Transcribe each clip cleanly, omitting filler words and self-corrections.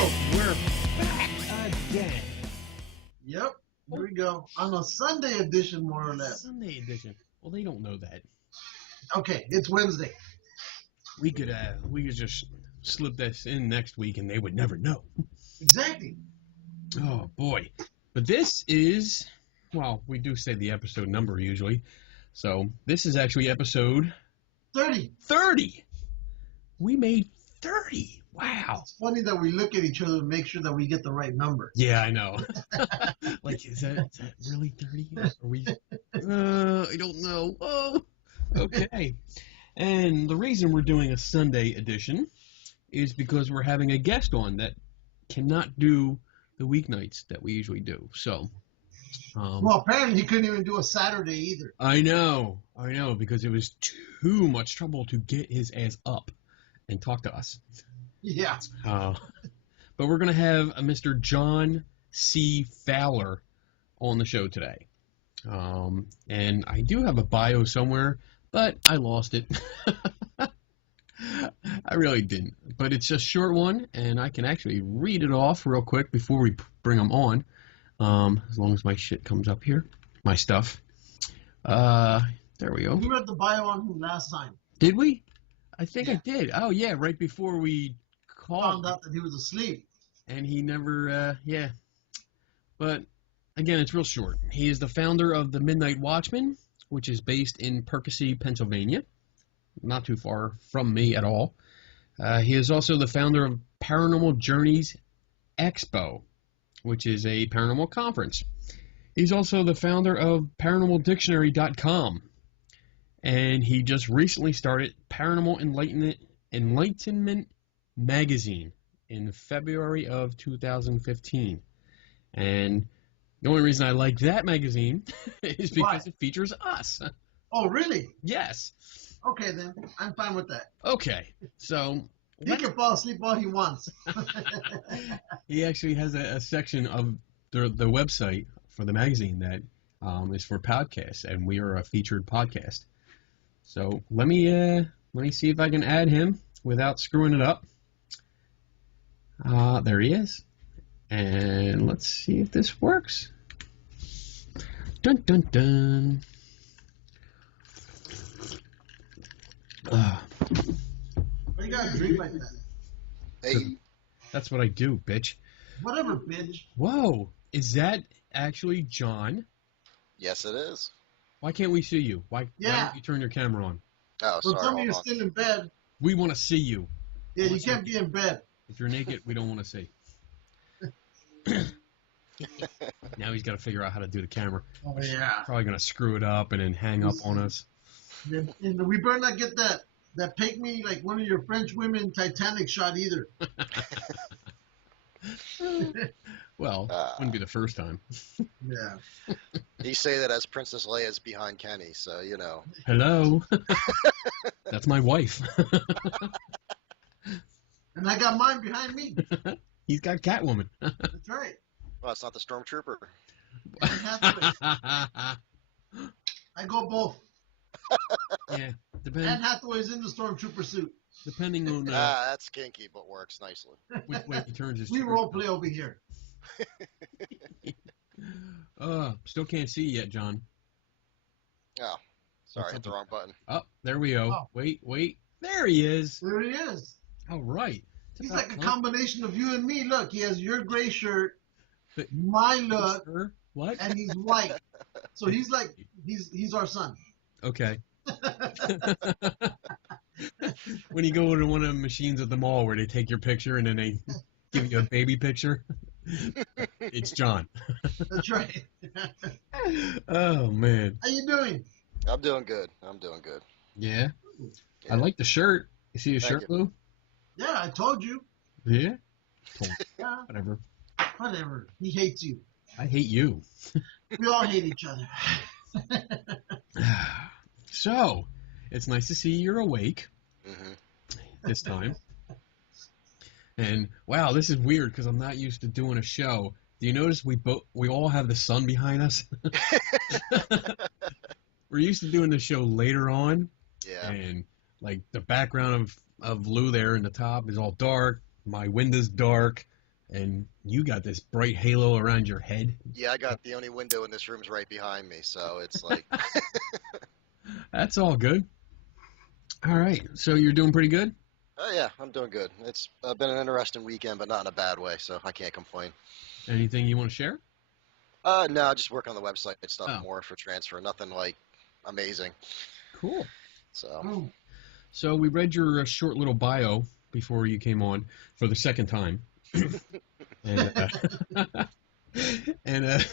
We're back again. Yep, here we go. On a Sunday edition, more or less. Sunday edition. Well, they don't know that. Okay, it's Wednesday. We could just slip this in next week and they would never know. Exactly. Oh, boy. But this is, well, we do say the episode number usually. So this is actually episode 30. 30. We made 30. Wow. It's funny that we look at each other and make sure that we get the right number. Yeah, I know. Like, is that really 30? Are we? I don't know. Oh, okay. And the reason we're doing a Sunday edition is because we're having a guest on that cannot do the weeknights that we usually do. So, well, apparently he couldn't even do a Saturday either. I know, because it was too much trouble to get his ass up and talk to us. Yeah. But we're going to have a Mr. John C. Fowler on the show today. And I do have a bio somewhere, but I lost it. I really didn't. But it's a short one, and I can actually read it off real quick before we bring him on. As long as my shit comes up here. My stuff. There we go. We read the bio on him last time. Did we? I think I did. Oh, yeah, right before we found out that he was asleep. And he never, yeah. But, again, it's real short. He is the founder of the Midnight Watchman, which is based in Percy, Pennsylvania. Not too far from me at all. He is also the founder of Paranormal Journeys Expo, which is a paranormal conference. He's also the founder of ParanormalDictionary.com. And he just recently started Paranormal Enlightenment magazine in February of 2015. And the only reason I like that magazine is because it features us. Oh, really? Yes. Okay, then. I'm fine with that. Okay. So he can fall asleep all he wants. He actually has a section of the website for the magazine that is for podcasts, and we are a featured podcast. So let me see if I can add him without screwing it up. There he is. And let's see if this works. Dun dun dun. Why you gotta drink like that? Hey. That's what I do, bitch. Whatever, bitch. Whoa. Is that actually John? Yes, it is. Why can't we see you? Why don't you turn your camera on? Oh, well, sorry. some of you are still in bed. We want to see you. Yeah, you can't be in bed. If you're naked, we don't want to see. Now he's got to figure out how to do the camera. Oh, yeah. Probably going to screw it up and then hang up on us. And we better not get that pick me like one of your French women Titanic shot either. Well, wouldn't be the first time. Yeah. You say that as Princess Leia's behind Kenny, so you know. Hello. That's my wife. And I got mine behind me. He's got Catwoman. That's right. Well, it's not the Stormtrooper. I go both. Yeah. Anne Hathaway's in the Stormtrooper suit. Depending on that's kinky, but works nicely. which way he turns his. We role play over here. Still can't see yet, John. Oh, sorry, hit the wrong button. Oh, there we go. Oh. Wait. There he is. There he is. All right. He's like a combination of you and me. Look, he has your gray shirt, my look, what? And he's white. So he's like, he's our son. Okay. When you go to one of the machines at the mall where they take your picture and then they give you a baby picture, it's John. That's right. Oh, man. How you doing? I'm doing good. Yeah? I like the shirt. You see the shirt, Lou? Yeah, I told you. Yeah? Yeah. Whatever. He hates you. I hate you. We all hate each other. So, it's nice to see you're awake this time. And, wow, this is weird because I'm not used to doing a show. Do you notice we all have the sun behind us? We're used to doing the show later on. Yeah. And, like, the background of Lou there in the top is all dark. My window's dark. and you got this bright halo around your head. Yeah, I got the only window in this room's right behind me, so it's like, That's all good. All right, so you're doing pretty good? oh yeah, I'm doing good. It's been an interesting weekend, but not in a bad way, so I can't complain. Anything you want to share? No, just work on the website stuff Oh, more for transfer. Nothing like amazing. cool. So, Oh, So we read your short little bio before you came on for the second time. And and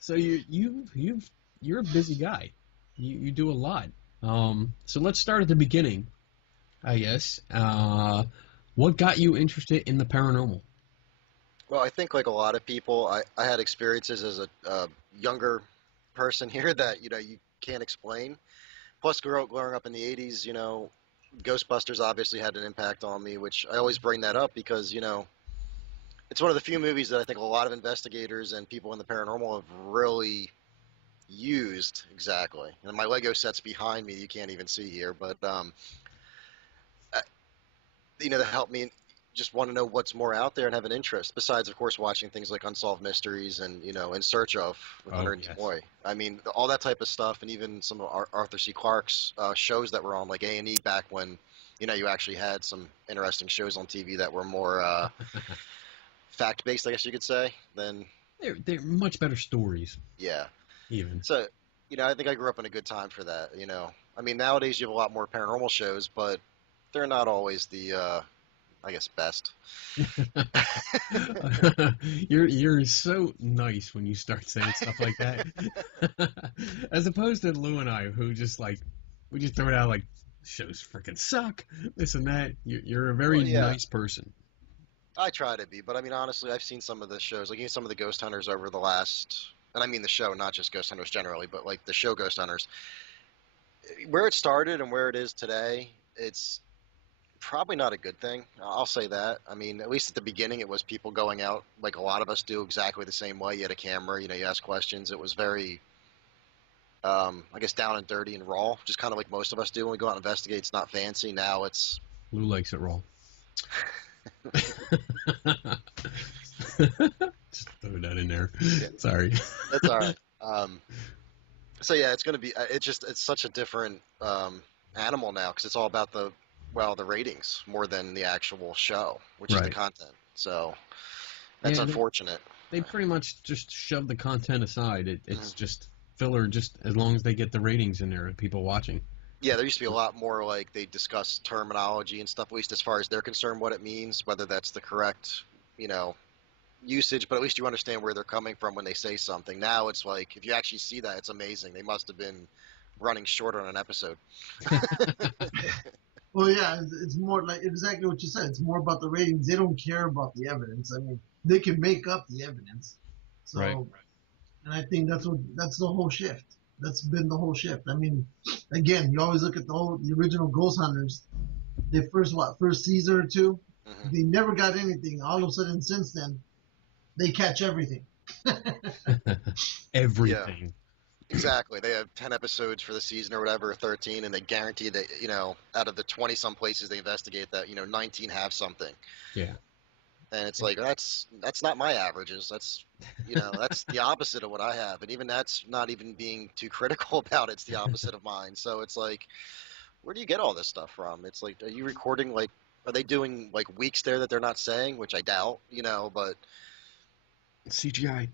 so you're a busy guy. You do a lot. So let's start at the beginning, I guess. What got you interested in the paranormal? well, I think like a lot of people, I had experiences as a younger person here that you can't explain. Plus, growing up in the '80s, Ghostbusters obviously had an impact on me, which I always bring that up because it's one of the few movies that I think a lot of investigators and people in the paranormal have really used exactly. And my Lego set's behind me; you can't even see here, but uh, that helped me just want to know what's more out there and have an interest. Besides, of course, watching things like Unsolved Mysteries and In Search of with Oh, Leonard yes. Nimoy. I mean, all that type of stuff, and even some of Arthur C. Clarke's shows that were on like A&E back when you actually had some interesting shows on TV that were more fact-based, I guess you could say. Than They're much better stories, yeah. even. So, I think I grew up in a good time for that. I mean, nowadays you have a lot more paranormal shows, but they're not always the I guess best. You're so nice when you start saying stuff like that, as opposed to Lou and I, who just like we just throw it out like shows freaking suck, this and that. You're a very Well, yeah, nice person. I try to be, but I mean, honestly, I've seen some of the shows, like even some of the Ghost Hunters over the last, and I mean the show, not just Ghost Hunters generally, but like the show Ghost Hunters. Where it started and where it is today, it's probably not a good thing. I'll say that. I mean, at least at the beginning, it was people going out like a lot of us do exactly the same way. You had a camera, you ask questions. It was very, I guess, down and dirty and raw, just kind of like most of us do when we go out and investigate. It's not fancy. Now it's, Lou likes it raw. Just throw that in there. yeah, Sorry. that's all right. So yeah, it's going to be, it's such a different animal now because it's all about the ratings more than the actual show, which is the Right. content. So that's Yeah, unfortunate. they pretty much just shove the content aside. It's Mhm. just filler, just as long as they get the ratings in there and people watching. Yeah, there used to be a lot more like they discuss terminology and stuff, at least as far as they're concerned, what it means, whether that's the correct, you know, usage, but at least you understand where they're coming from when they say something. Now it's like if you actually see that, it's amazing. They must have been running short on an episode. well, yeah, it's more like exactly what you said. It's more about the ratings. They don't care about the evidence. I mean, they can make up the evidence. So, Right. and I think that's the whole shift. That's been the whole shift. I mean, again, you always look at the original Ghost Hunters. They first season or two, Hmm. they never got anything. All of a sudden, since then, they catch everything. Yeah, Everything. exactly. They have 10 episodes for the season or whatever, or 13, and they guarantee that, out of the 20 some places they investigate that, 19 have something. Yeah. And it's like that's not my averages. That's that's the opposite of what I have, and even that's not even being too critical about it. It's the opposite of mine. So it's like, where do you get all this stuff from? It's like, are you recording like, are they doing like weeks there that they're not saying, which I doubt, but CGI.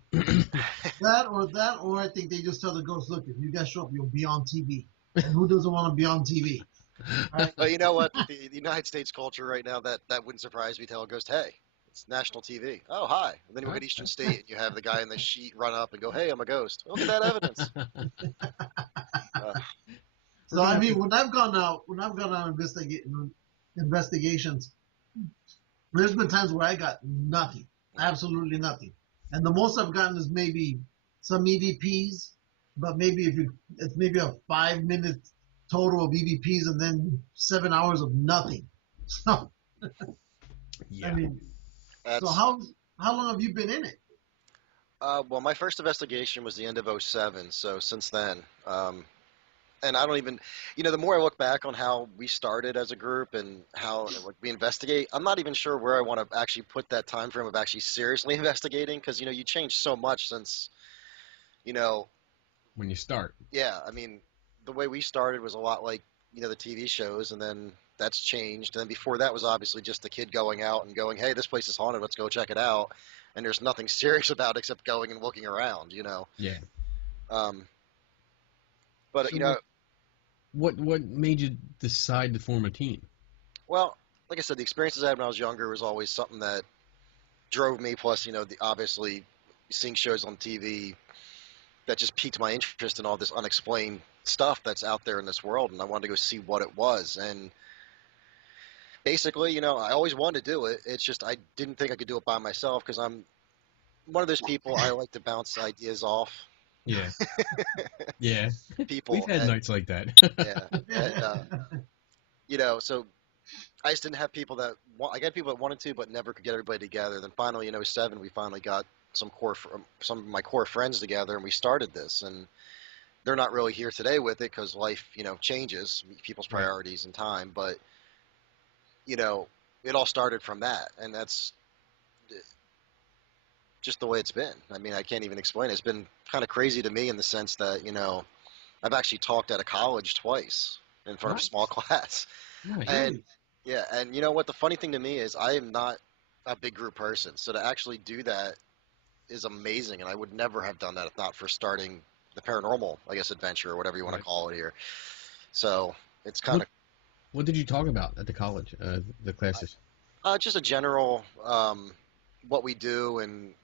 That, or I think they just tell the ghost, look, if you guys show up, you'll be on TV. And who doesn't want to be on TV? Right? but you know what? The United States culture right now, that wouldn't surprise me. Tell a ghost, hey, it's national TV. Oh, hi. And then you look at Eastern State, and you have the guy in the sheet run up and go, hey, I'm a ghost. Look at that evidence. So I mean, when I've gone out investigations, there's been times where I got nothing, absolutely nothing, and the most I've gotten is maybe some EVPs, but it's maybe a 5 minute total of EVPs and then 7 hours of nothing. So Yeah. I mean, That's, so how long have you been in it? well, my first investigation was the end of '07, so since then, And I don't even, the more I look back on how we started as a group and how like, we investigate, I'm not even sure where I want to actually put that time frame of actually seriously investigating because, you change so much since, you know, when you start. yeah, I mean, the way we started was a lot like, the TV shows, and then that's changed. And then before that was obviously just a kid going out and going, hey, this place is haunted, let's go check it out. And there's nothing serious about it except going and looking around. Yeah. Um, but, So what made you decide to form a team? well, like I said, the experiences I had when I was younger was always something that drove me. Plus, obviously seeing shows on TV that just piqued my interest in all this unexplained stuff that's out there in this world, and I wanted to go see what it was. And basically, I always wanted to do it. It's just I didn't think I could do it by myself because I'm one of those people. I like to bounce ideas off Yeah. Yeah. people. We've had And, nights like that. yeah, so I just didn't have people that I got people that wanted to, but never could get everybody together. Then finally, in '07, we finally got some of my core friends together, and we started this. And they're not really here today with it because life, changes people's Right. priorities and time. But it all started from that, and that's just the way it's been. I mean, I can't even explain it. It's been kind of crazy to me in the sense that I've actually talked at a college twice in front of a Nice. small class. Nice. And yeah, and you know what? The funny thing to me is I am not a big group person, so to actually do that is amazing, and I would never have done that if not for starting the paranormal, I guess, adventure or whatever you want to Right. call it here. So it's kind of What did you talk about at the college, the classes? just a general what we do and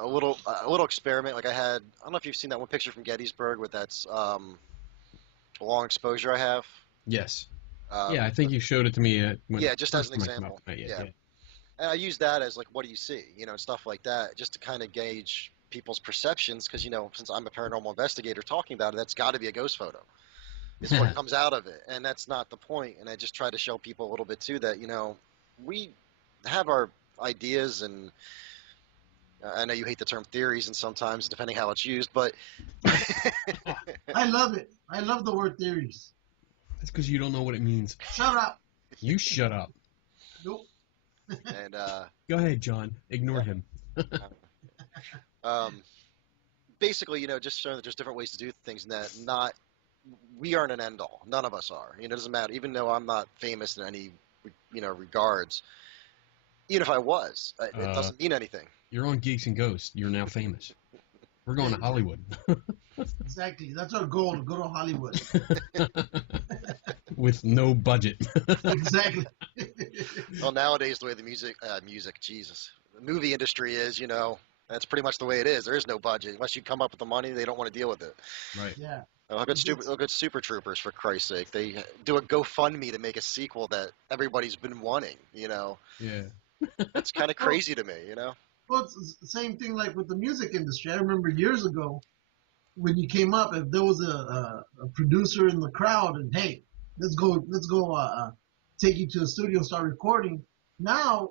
a little experiment. Like I don't know if you've seen that one picture from Gettysburg with that's a long exposure I have. Yes. Um, Yeah, I think you showed it to me yeah, just as first an time I came example. up. Yeah, Yeah. yeah. And I use that as like, what do you see? And stuff like that, just to kind of gauge people's perceptions. Because since I'm a paranormal investigator talking about it, that's got to be a ghost photo. Is what comes out of it, and that's not the point. And I just try to show people a little bit too that we have our ideas, and I know you hate the term theories, and sometimes depending how it's used, but I love it. I love the word theories. That's because you don't know what it means. Shut up. You shut up. Nope. and Go ahead, John. Ignore him. um, basically, just showing that there's different ways to do things, and that not we aren't an end all. None of us are. It doesn't matter. Even though I'm not famous in any regards, even if I was, it doesn't mean anything. You're on Geeks and Ghosts. You're now famous. We're going to Hollywood. Exactly. That's our goal, to go to Hollywood. With no budget. Exactly. Well, nowadays the way the Jesus, the movie industry is, that's pretty much the way it is. There is no budget unless you come up with the money. They don't want to deal with it. Right. Yeah. Look at Super Troopers, for Christ's sake. They do a GoFundMe to make a sequel that everybody's been wanting. Yeah. It's kind of crazy to me. Well, it's the same thing like with the music industry. I remember years ago when you came up, if there was a producer in the crowd and, hey, let's go take you to the studio and start recording. Now,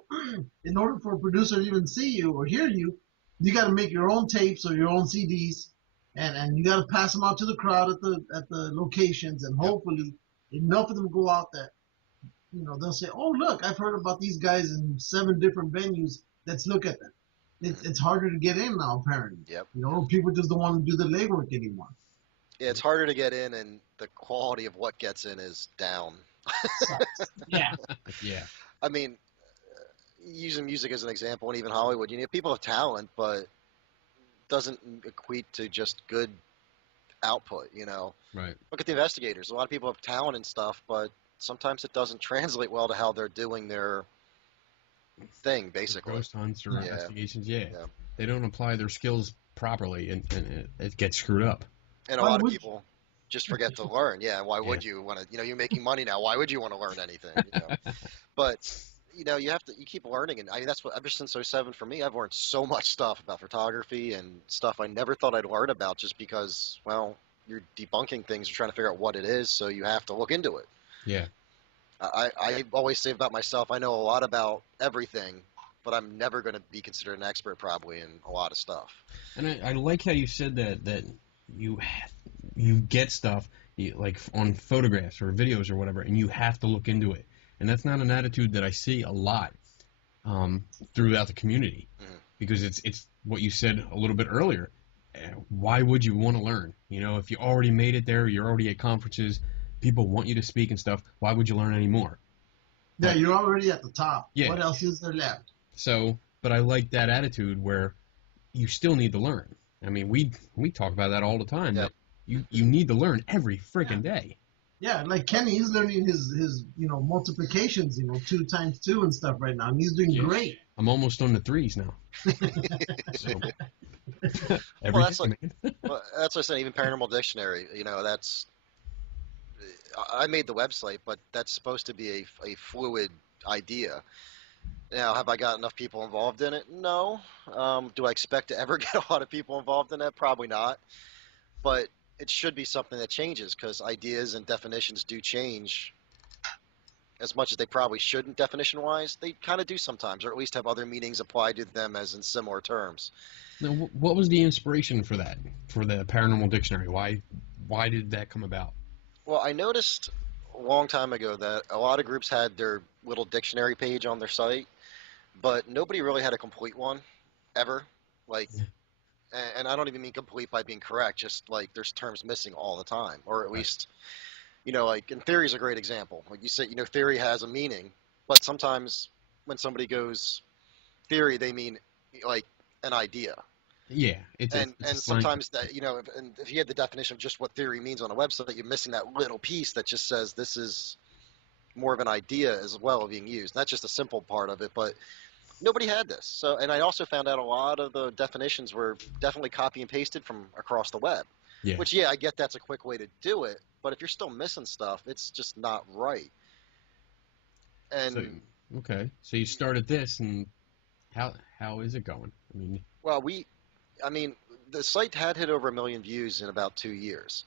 in order for a producer to even see you or hear you, you got to make your own tapes or your own CDs, and you got to pass them out to the crowd at the locations, and hopefully enough of them go out that they'll say, oh, look, I've heard about these guys in 7 different venues. Let's look at them. It's harder to get in now, apparently. Yep. People just don't want to do the legwork anymore. Yeah, it's harder to get in, and the quality of what gets in is down. Yeah. Yeah. I mean, using music as an example, and even Hollywood, people have talent, but doesn't equate to just good output. Right. Look at the investigators. A lot of people have talent and stuff, but sometimes it doesn't translate well to how they're doing their thing, basically. Ghost hunts or Yeah. investigations, yeah. Yeah. They don't apply their skills properly, and it gets screwed up. And a lot of people just forget to learn. Yeah, why would you want to? You're making money now. Why would you want to learn anything? But you keep learning, and I mean that's what ever since '07 for me, I've learned so much stuff about photography and stuff I never thought I'd learn about, just because you're debunking things, you're trying to figure out what it is, so you have to look into it. Yeah. I always say about myself, I know a lot about everything, but I'm never going to be considered an expert probably in a lot of stuff. And I like how you said that you get stuff like on photographs or videos or whatever, and you have to look into it. And that's not an attitude that I see a lot throughout the community, because it's what you said a little bit earlier. Why would you want to learn? You know, if you already made it there, you're already at conferences, people want you to speak and stuff. Why would you learn anymore? Yeah, you're already at the top. Yeah. What else is there left? So, but I like that attitude where you still need to learn. I mean, we talk about that all the time. Yep. That you need to learn every freaking day. Yeah, like Kenny, he's learning his multiplications, 2 times 2 and stuff right now, and he's doing great. I'm almost on the 3s now. So, well, that's like, well, that's what I said. Even Paranormal Dictionary, that's. I made the website, but that's supposed to be a fluid idea. Now, have I got enough people involved in it? No. Do I expect to ever get a lot of people involved in that? Probably not. But it should be something that changes, because ideas and definitions do change as much as they probably shouldn't definition-wise. They kind of do sometimes, or at least have other meanings applied to them as in similar terms. Now, what was the inspiration for that, for the Paranormal Dictionary? Why did that come about? Well, I noticed a long time ago that a lot of groups had their little dictionary page on their site, but nobody really had a complete one, ever. Like, and I don't even mean complete by being correct, just like there's terms missing all the time, or at least, like, and theory is a great example. Like you said, theory has a meaning, but sometimes when somebody goes theory, they mean like an idea. Yeah, and sometimes that if you had the definition of just what theory means on a website, you're missing that little piece that just says this is more of an idea as well being used. Not just a simple part of it, but nobody had this. So, and I also found out a lot of the definitions were definitely copy and pasted from across the web. Yeah. Which, I get that's a quick way to do it, but if you're still missing stuff, it's just not right. And so you started this, and how is it going? I mean, well, the site had hit over 1 million views in about 2 years.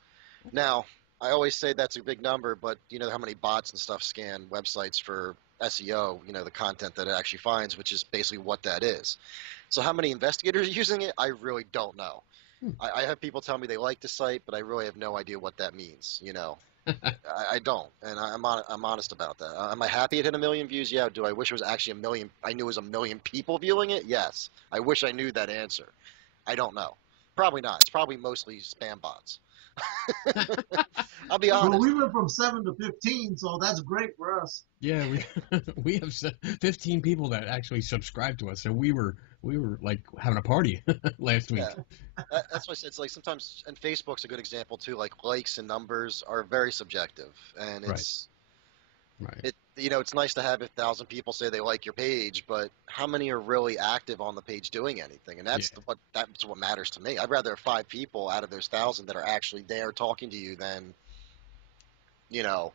Now, I always say that's a big number, but you know how many bots and stuff scan websites for SEO, the content that it actually finds, which is basically what that is. So how many investigators are using it, I really don't know. I have people tell me they like the site, but I really have no idea what that means, I don't, and I'm honest about that. Am I happy it hit 1 million views? Yeah. Do I wish it was actually 1 million? I knew it was 1 million people viewing it? Yes. I wish I knew that answer. I don't know. Probably not. It's probably mostly spam bots. I'll be honest. Well, we went from 7 to 15, so that's great for us. Yeah, we have 15 people that actually subscribe to us, so we were like having a party last week. Yeah. That's why I said it's like sometimes, and Facebook's a good example too. Like likes and numbers are very subjective, and it's right. It's nice to have 1,000 people say they like your page, but how many are really active on the page doing anything? And that's what matters to me. I'd rather have 5 people out of those 1,000 that are actually there talking to you than that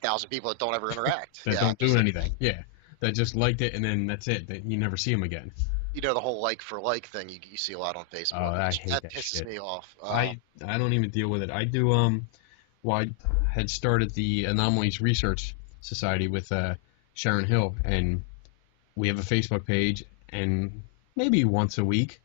1,000 people that don't ever interact. That don't do anything. Yeah, that just liked it and then that's it. That you never see them again. The whole like for like thing you see a lot on Facebook. Oh, I hate that pisses shit. me off. I don't even deal with it. I do. Well, I had started the Anomalies Research Society with Sharon Hill, and we have a Facebook page, and maybe once a week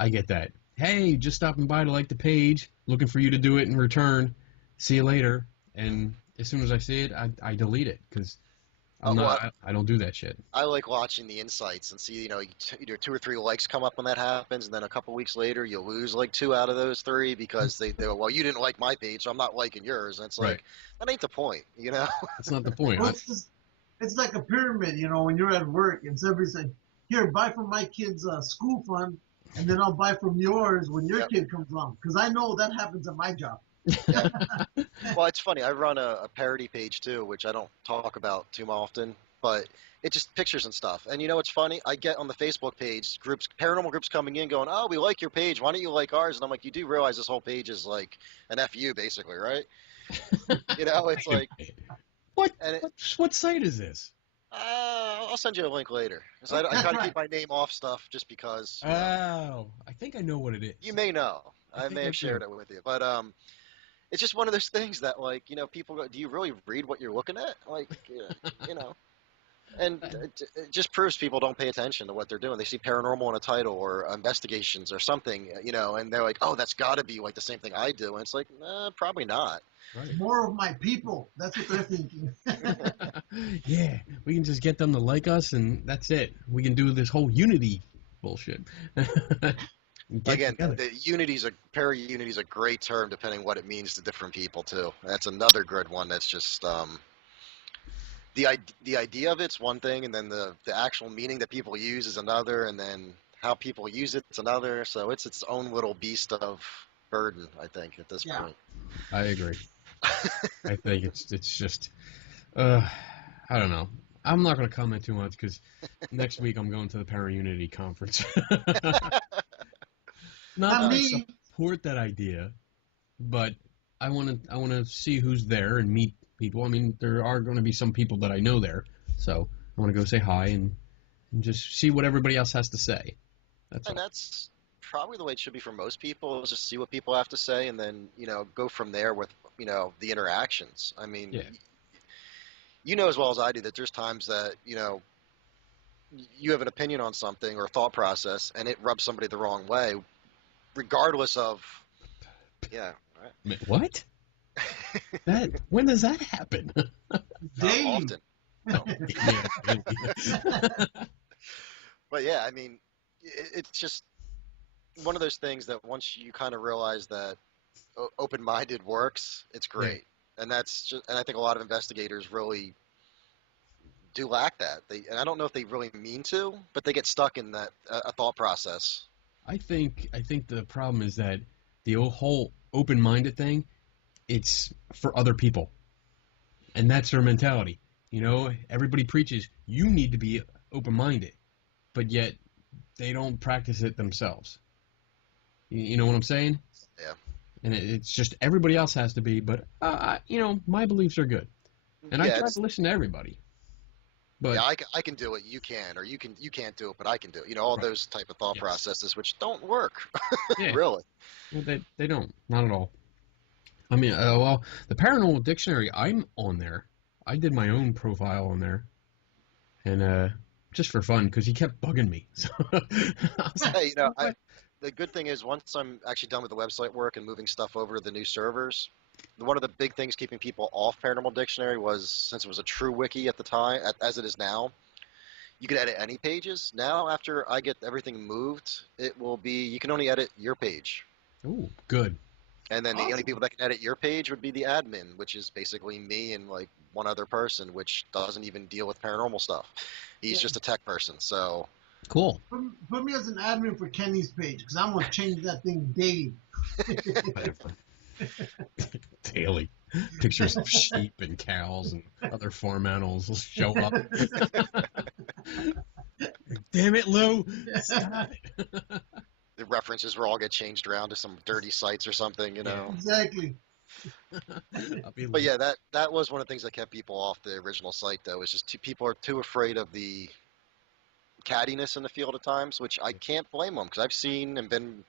I get that. Hey, just stopping by to like the page, looking for you to do it in return. See you later. And as soon as I see it, I delete it, because I don't do that shit. I like watching the insights and see, 2 or 3 likes come up when that happens, and then a couple weeks later you'll lose like 2 out of those 3 because they go, well, you didn't like my page, so I'm not liking yours. And it's like, that ain't the point, That's not the point. Well, it's like a pyramid, when you're at work and somebody says, here, buy from my kid's school fund, and then I'll buy from yours when your kid comes along, because I know that happens at my job. Well, it's funny. I run a parody page too, which I don't talk about too often, but it's just pictures and stuff. And it's funny? I get on the Facebook page paranormal groups coming in going, oh, we like your page. Why don't you like ours? And I'm like, you do realize this whole page is like an FU basically, right? It's like, what site is this? I'll send you a link later. I try to keep my name off stuff just because. Oh, I think I know what it is. You may know. I may have shared it with you, but it's just one of those things that, like, people go, do you really read what you're looking at? Like, And it just proves people don't pay attention to what they're doing. They see paranormal in a title or investigations or something, and they're like, oh, that's got to be like the same thing I do. And it's like, probably not. Right. More of my people. That's what they're thinking. Yeah, we can just get them to like us, and that's it. We can do this whole unity bullshit. Get Again, together. the para-unity is a great term depending what it means to different people too. That's another good one. That's just the idea of it's one thing, and then the actual meaning that people use is another, and then how people use it's another. So it's its own little beast of burden, I think, at this point. I agree. I think it's just, I don't know. I'm not going to comment too much because next week I'm going to the Para-Unity conference. Not that I support that idea, but I want to see who's there and meet people. I mean, there are going to be some people that I know there, so I want to go say hi and just see what everybody else has to say. That's probably the way it should be for most people, is just see what people have to say and then, go from there with, the interactions. I mean, you know as well as I do that there's times that, you have an opinion on something or thought process and it rubs somebody the wrong way, regardless of, What? When does that happen? Often. No. But yeah, I mean, it's just one of those things that once you kind of realize that open-minded works, it's great. And and I think a lot of investigators really do lack that. And I don't know if they really mean to, but they get stuck in that a thought process. I think the problem is that the whole open-minded thing, it's for other people, and that's their mentality. Everybody preaches you need to be open-minded, but yet they don't practice it themselves. You know what I'm saying? Yeah. And it's just everybody else has to be, but my beliefs are good, and I try to listen to everybody. But yeah, I can do it. You can, or you can't do it, but I can do it. All those type of thought processes, which don't work. Really. Well, they don't, not at all. I mean, well, the Paranormal Dictionary, I'm on there. I did my own profile on there, and just for fun, because he kept bugging me. So hey, the good thing is once I'm actually done with the website work and moving stuff over to the new servers, one of the big things keeping people off Paranormal Dictionary was, since it was a true wiki at the time, as it is now, you could edit any pages. Now, after I get everything moved, it will be, you can only edit your page. Oh, good. And then the only people that can edit your page would be the admin, which is basically me and like one other person, which doesn't even deal with paranormal stuff. He's just a tech person, so. Cool. Put me as an admin for Kenny's page, because I'm going to change that thing daily. Daily. Pictures of sheep and cows and other farm animals will show up. Damn it, Lou. Stop it. The references will all get changed around to some dirty sites or something, Exactly. But yeah, that was one of the things that kept people off the original site, though, is just people are too afraid of the cattiness in the field at times, which I can't blame them, because I've seen and been,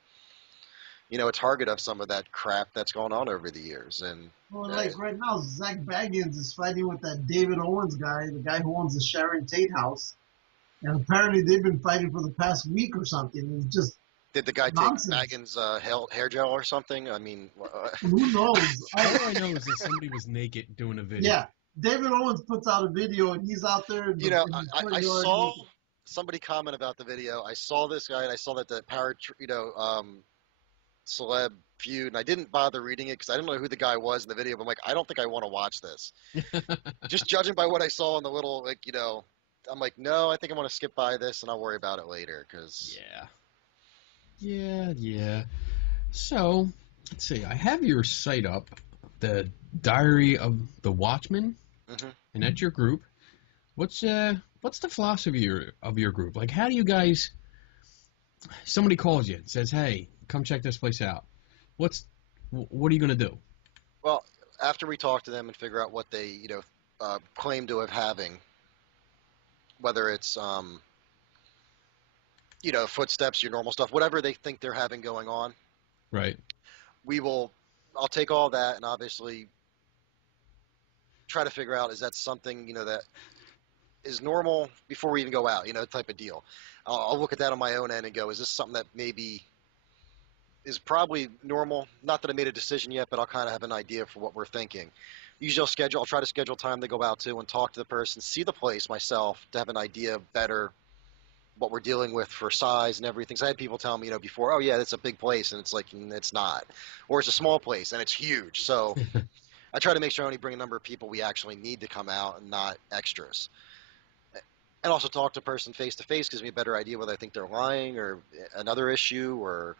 a target of some of that crap that's gone on over the years. And well, like right now, Zach Baggins is fighting with that David Owens guy, the guy who owns the Sharon Tate house, and apparently they've been fighting for the past week or something. It's just did the guy nonsense. take Baggins' hair gel or something? I mean, who knows? All I know is that somebody was naked doing a video. Yeah, David Owens puts out a video and he's out there. I saw somebody comment about the video. I saw this guy and I saw that the celeb feud, and I didn't bother reading it because I didn't know who the guy was in the video. But I'm like, I don't think I want to watch this. Just judging by what I saw in the little, I'm like, no, I think I want to skip by this and I'll worry about it later. Yeah. So, let's see. I have your site up, the Diary of the Watchman, and that's your group. What's the philosophy of your group? Like, how do you guys? Somebody calls you and says, "Hey, come check this place out." What are you gonna do? Well, after we talk to them and figure out what they claim to have having, whether it's footsteps, your normal stuff, whatever they think they're having going on. Right. I'll take all that and obviously try to figure out, is that something, that is normal before we even go out, type of deal. I'll look at that on my own end and go, is this something that maybe is probably normal? Not that I made a decision yet, but I'll kind of have an idea for what we're thinking. Usually I'll try to schedule time to go out to and talk to the person, see the place myself to have an idea better what we're dealing with for size and everything. So I had people tell me, before, oh yeah, it's a big place, and it's like, it's not. Or it's a small place and it's huge. So I try to make sure I only bring a number of people we actually need to come out and not extras. And also talk to a person face to face gives me a better idea whether I think they're lying or another issue or,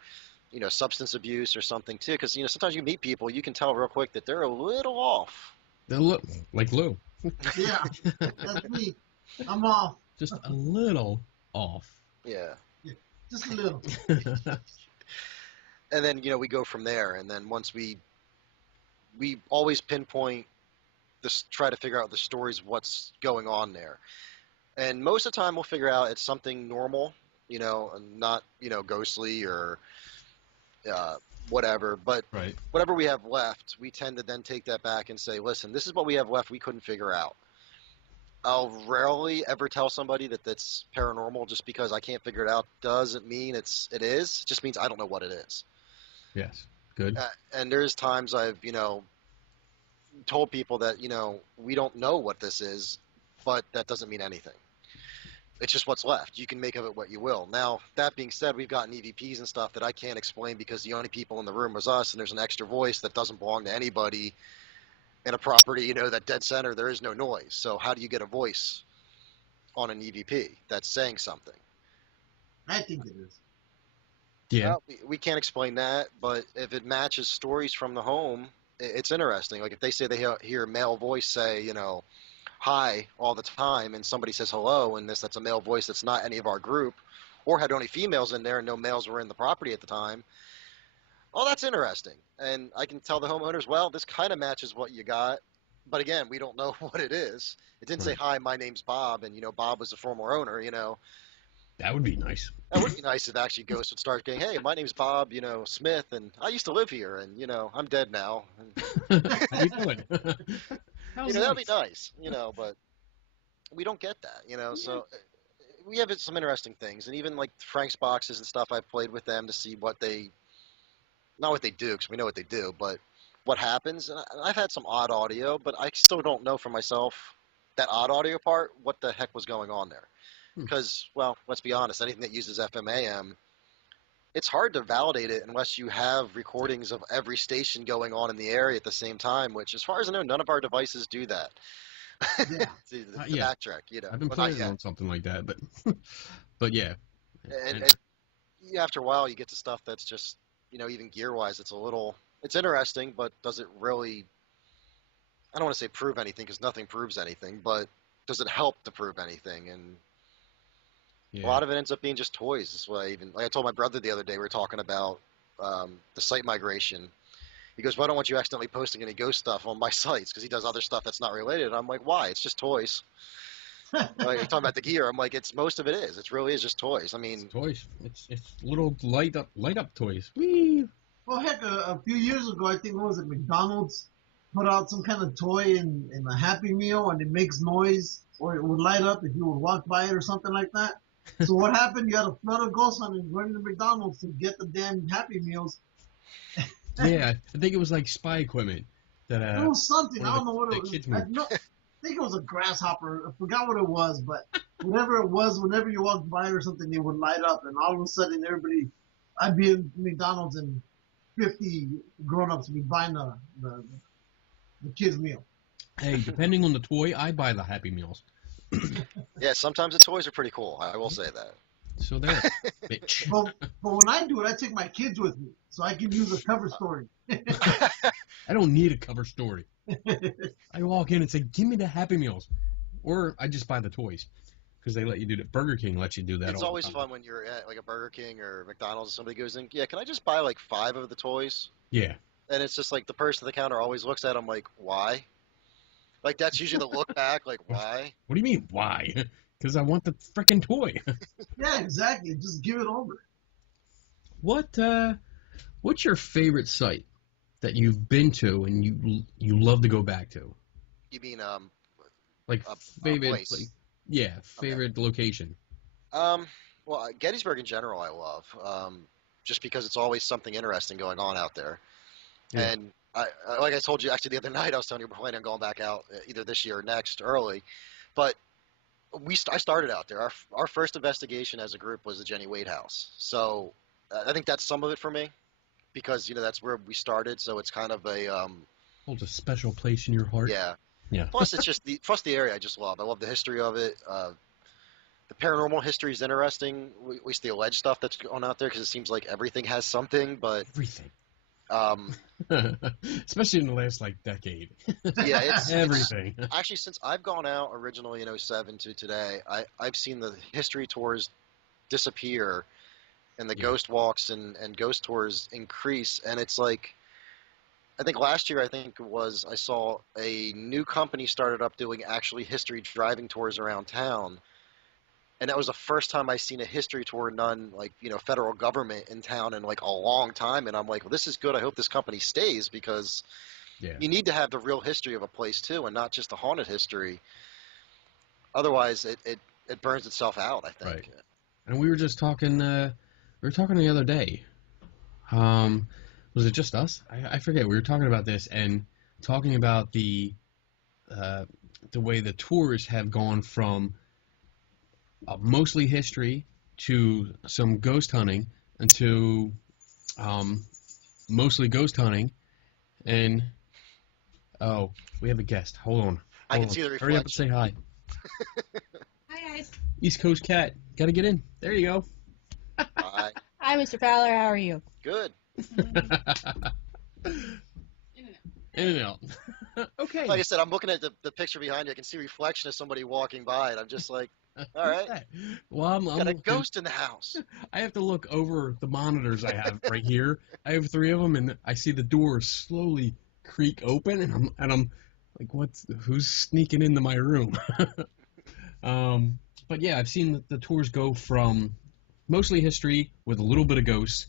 substance abuse or something too. Because, sometimes you meet people, you can tell real quick that they're a little off. They're like Lou. Yeah, that's me. I'm off. Just a little off. Yeah. Just a little. And then, we go from there. And then once we always pinpoint this, try to figure out the stories, what's going on there. And most of the time we'll figure out it's something normal, and not, ghostly or whatever. But right. Whatever we have left, we tend to then take that back and say, listen, this is what we have left we couldn't figure out. I'll rarely ever tell somebody that that's paranormal just because I can't figure it out. Doesn't mean it is. It just means I don't know what it is. Yes. Good. And there's times I've, told people that, we don't know what this is, but that doesn't mean anything. It's just what's left. You can make of it what you will. Now, that being said, we've gotten EVPs and stuff that I can't explain because the only people in the room was us, and there's an extra voice that doesn't belong to anybody in a property, that dead center, there is no noise. So how do you get a voice on an EVP that's saying something? I think it is. Yeah. Well, we can't explain that, but if it matches stories from the home, it's interesting. Like if they say they hear a male voice say, hi all the time, and somebody says hello, and that's a male voice that's not any of our group, or had only females in there and no males were in the property at the time, well, that's interesting. And I can tell the homeowners, well, this kind of matches what you got, but again, we don't know what it is. It didn't say, hi, my name's Bob, and, Bob was the former owner, That would be nice. That would be nice if actually ghosts would start going, hey, my name's Bob, Smith, and I used to live here, and, I'm dead now. How you doing? That'd be nice, but we don't get that, so we have some interesting things. And even like Frank's boxes and stuff, I've played with them to see not what they do, because we know what they do, but what happens. And I've had some odd audio, but I still don't know for myself, that odd audio part, what the heck was going on there. Because, well, let's be honest, anything that uses FM AM, it's hard to validate it unless you have recordings of every station going on in the area at the same time, which, as far as I know, none of our devices do that. Yeah. the backtrack, I've been planning on something like that, but yeah. And after a while, you get to stuff that's just, even gear-wise, it's interesting, but does it really, I don't want to say prove anything, because nothing proves anything, but does it help to prove anything? And a lot of it ends up being just toys. That's why I told my brother the other day, we were talking about the site migration. He goes, well, I don't want you accidentally posting any ghost stuff on my sites, because he does other stuff that's not related. And I'm like, why? It's just toys. Like, you're talking about the gear. I'm like, most of it is. It really is just toys. I mean, it's toys. It's little light up toys. Whee! Well, heck, a few years ago, I think, what was it, McDonald's put out some kind of toy in a Happy Meal, and it makes noise, or it would light up if you would walk by it or something like that. So what happened? You had a flood of ghost hunters running to McDonald's to get the damn Happy Meals. Yeah, I think it was like spy equipment. That it was something. I don't know what it was. Kids I think it was a grasshopper. I forgot what it was, but whatever it was, whenever you walked by it or something, it would light up, and all of a sudden, I'd be in McDonald's and 50 grown-ups would be buying the kids' meal. Hey, depending on the toy, I buy the Happy Meals. Yeah, sometimes the toys are pretty cool. I will say that. So there, bitch. But when I do it, I take my kids with me, so I can use a cover story. I don't need a cover story. I walk in and say, give me the Happy Meals. Or I just buy the toys. Because they let you do that. Burger King lets you do that. It's all always the time. fun when you're at like a Burger King or McDonald's and somebody goes in, yeah, can I just buy like 5 of the toys? Yeah. And it's just like the person at the counter always looks at them like, why? Like that's usually the look back, like, why? What do you mean, why? Because I want the freaking toy. Yeah, exactly. Just give it over. What's your favorite site that you've been to and you love to go back to? You mean Like favorite, place. like, Yeah, favorite location. Well, Gettysburg in general, I love, just because it's always something interesting going on out there. Yeah. And like I told you actually the other night, I was telling you we're planning on going back out either this year or next early. But I started out there. Our first investigation as a group was the Jenny Wade house. So I think that's some of it for me because that's where we started. So it's kind of a Holds a special place in your heart. yeah. Yeah. Plus it's just the area I just love. I love the history of it. The paranormal history is interesting. At least the alleged stuff that's going out there because it seems like everything has something. But Everything. um, Especially in the last decade. yeah, it's Everything. actually since I've gone out originally in '07 to today, I've seen the history tours disappear and the ghost walks and ghost tours increase. And it's like, I think last year, I think it was, I saw a new company started up doing actually history driving tours around town. And that was the first time I seen a history tour done federal government in town in like a long time. And I'm like, well, this is good. I hope this company stays because you need to have the real history of a place too, and not just the haunted history. Otherwise, it burns itself out, I think. Right. And we were just talking. We were talking the other day. Was it just us? I forget. We were talking about this and talking about the way the tours have gone from mostly history to some ghost hunting and to mostly ghost hunting. And oh, we have a guest. Hold on. I can see the reflection. Hurry up and say hi. Hi, guys. East Coast Cat. Got to get in. There you go. Hi. Hi, Mr. Fowler. How are you? Good. In and out. Okay. Like I said, I'm looking at the picture behind you. I can see a reflection of somebody walking by, and I'm just like, all right. Well, I'm got a ghost in the house. I have to look over the monitors I have right here. I have 3 of them, and I see the doors slowly creak open, and I'm like, who's sneaking into my room? But yeah, I've seen the tours go from mostly history with a little bit of ghosts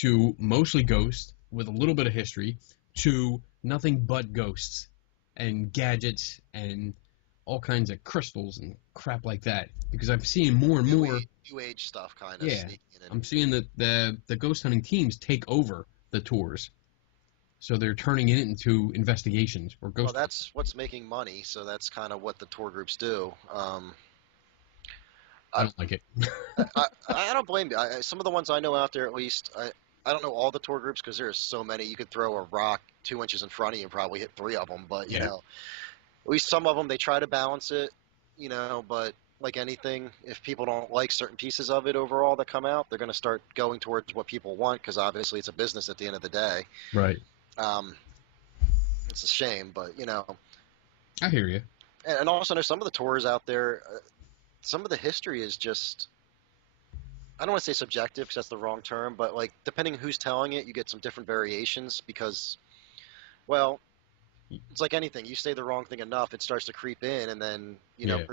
to mostly ghosts with a little bit of history to nothing but ghosts and gadgets and all kinds of crystals and crap like that. Because I'm seeing more and more new age stuff kind of. Yeah, I'm seeing that the ghost hunting teams take over the tours, so they're turning it into investigations or ghost. Well, that's what's making money, so that's kind of what the tour groups do. I don't like it. I don't blame you. Some of the ones I know out there, at least, I don't know all the tour groups because there's so many. You could throw a rock 2 inches in front of you and probably hit 3 of them. But you know, at least some of them they try to balance it. But like anything, if people don't like certain pieces of it overall that come out, they're going to start going towards what people want because obviously it's a business at the end of the day. Right. It's a shame, but I hear you. And also, there's some of the tours out there. Some of the history is just, I don't want to say subjective because that's the wrong term, but like depending who's telling it, you get some different variations because, well, it's like anything. You say the wrong thing enough, it starts to creep in, and then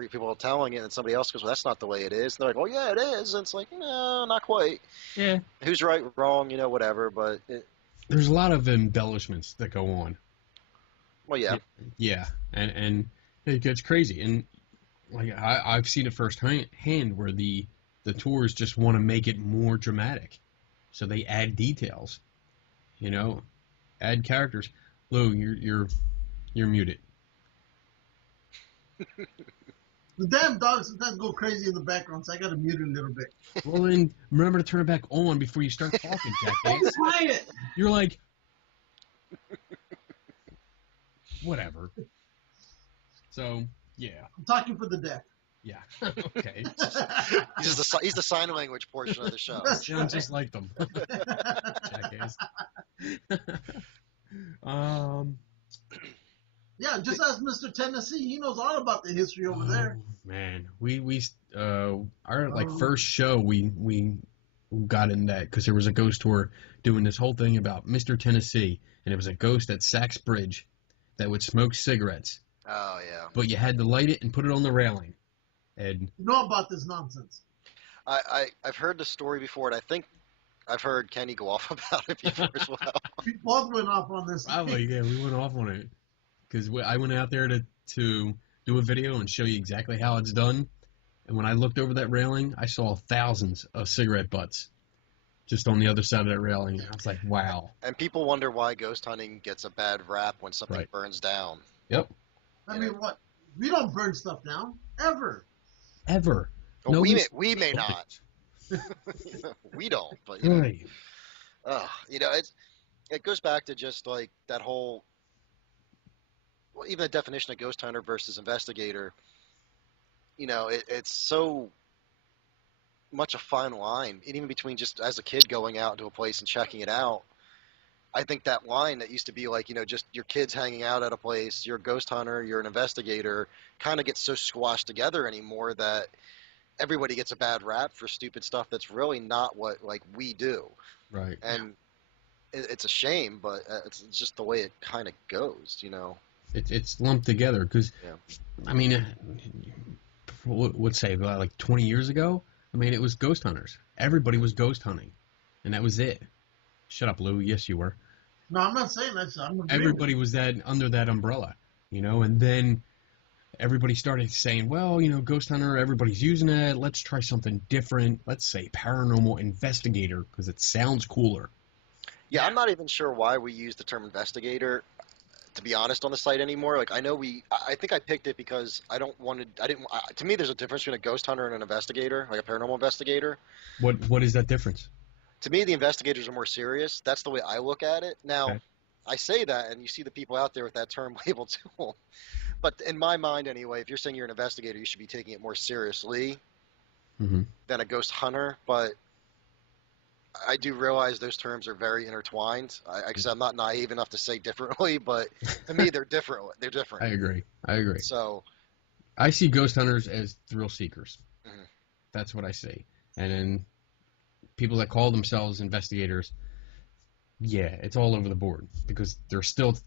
people are telling it, and somebody else goes, "Well, that's not the way it is." And they're like, "Well, yeah, it is." And it's like, no, not quite. Yeah. Who's right, wrong, whatever. But there's a lot of embellishments that go on. Well, yeah. Yeah, and it gets crazy, and like I've seen it firsthand where the tours just want to make it more dramatic, so they add details, add characters. Lou, you're muted. The damn dogs sometimes go crazy in the background, so I gotta mute it a little bit. Well, then remember to turn it back on before you start talking, jackass. Quiet. You're like, whatever. So yeah. I'm talking for the deaf. Yeah. Okay. He's the sign language portion of the show. Sounds just like them. Jackass. Yeah, just ask Mr. Tennessee. He knows all about the history over there. Man, our first show we got in that because there was a ghost tour doing this whole thing about Mr. Tennessee, and it was a ghost at Sachs Bridge that would smoke cigarettes. Oh yeah. But you had to light it and put it on the railing. And you know about this nonsense. I've heard the story before, and I think I've heard Kenny go off about it before as well. We both went off on this. Probably, yeah, we went off on it because I went out there to do a video and show you exactly how it's done, And when I looked over that railing, I saw thousands of cigarette butts just on the other side of that railing. I was like, wow. And people wonder why ghost hunting gets a bad rap when something Right. burns down. Yep. I mean, what? We don't burn stuff down ever. Ever. Well, No, we may not. We don't, but you know, Right. you know, it goes back to just like that whole, well, even the definition of ghost hunter versus investigator. You know, it's so much a fine line, and even between just as a kid going out into a place and checking it out. I think that line that used to be like, you know, just your kids hanging out at a place, you're a ghost hunter, you're an investigator, kind of gets so squashed together anymore that everybody gets a bad rap for stupid stuff that's really not what like we do. Right. And it's a shame, but it's just the way it kind of goes, you know. It's lumped together because, Yeah. I mean, would say like 20 years ago, I mean, it was ghost hunters. Everybody was ghost hunting, and that was it. Shut up, Lou. Yes, you were. No, I'm not saying that. I'm agreeing. Everybody was that under that umbrella, you know, and then everybody started saying, well, you know, ghost hunter, everybody's using it. Let's try something different. Let's say paranormal investigator because it sounds cooler. Yeah, I'm not even sure why we use the term investigator, to be honest, on the site anymore. Like, I know I think I picked it because to me, there's a difference between a ghost hunter and an investigator, like a paranormal investigator. What is that difference? To me, the investigators are more serious. That's the way I look at it. Now, Okay. I say that, and you see the people out there with that term labeled to them. But in my mind, anyway, if you're saying you're an investigator, you should be taking it more seriously Mm-hmm. than a ghost hunter. But I do realize those terms are very intertwined. Because I'm not naive enough to say differently, but to me, they're different. They're different. I agree. So I see ghost hunters as thrill seekers. Mhm. That's what I see. And then people that call themselves investigators, yeah, it's all over the board because they're still,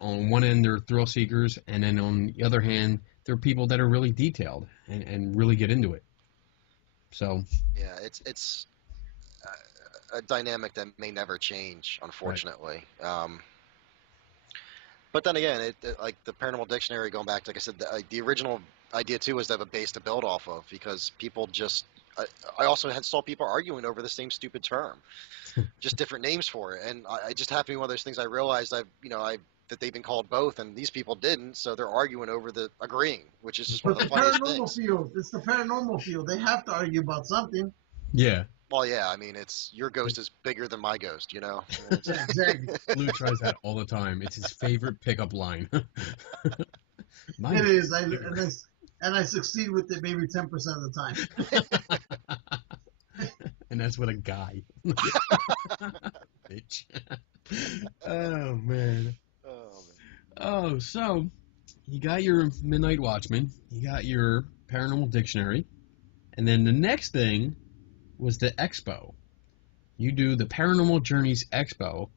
on one end, they're thrill seekers, and then on the other hand, they're people that are really detailed and really get into it. So, yeah, it's a dynamic that may never change, unfortunately. But then again, like the Paranormal Dictionary, going back to, like I said, the original idea too was to have a base to build off of, because people just. I also saw people arguing over the same stupid term, just different names for it, and I just happened to be one of those things. I realized that they've been called both, and these people didn't, so they're arguing over the agreeing, which is just one But of the the funniest paranormal things. field, it's the paranormal field. They have to argue about something. yeah. Well, yeah, I mean, it's your ghost is bigger than my ghost, you know. Yeah, exactly. Lou tries that all the time. It's his favorite pickup line. It is. And I succeed with it maybe 10% of the time. And that's with a guy. Bitch. Oh, man. Oh, man. Oh, so you got your Midnight Watchman, you got your Paranormal Dictionary, and then the next thing was the expo. You do the Paranormal Journeys Expo,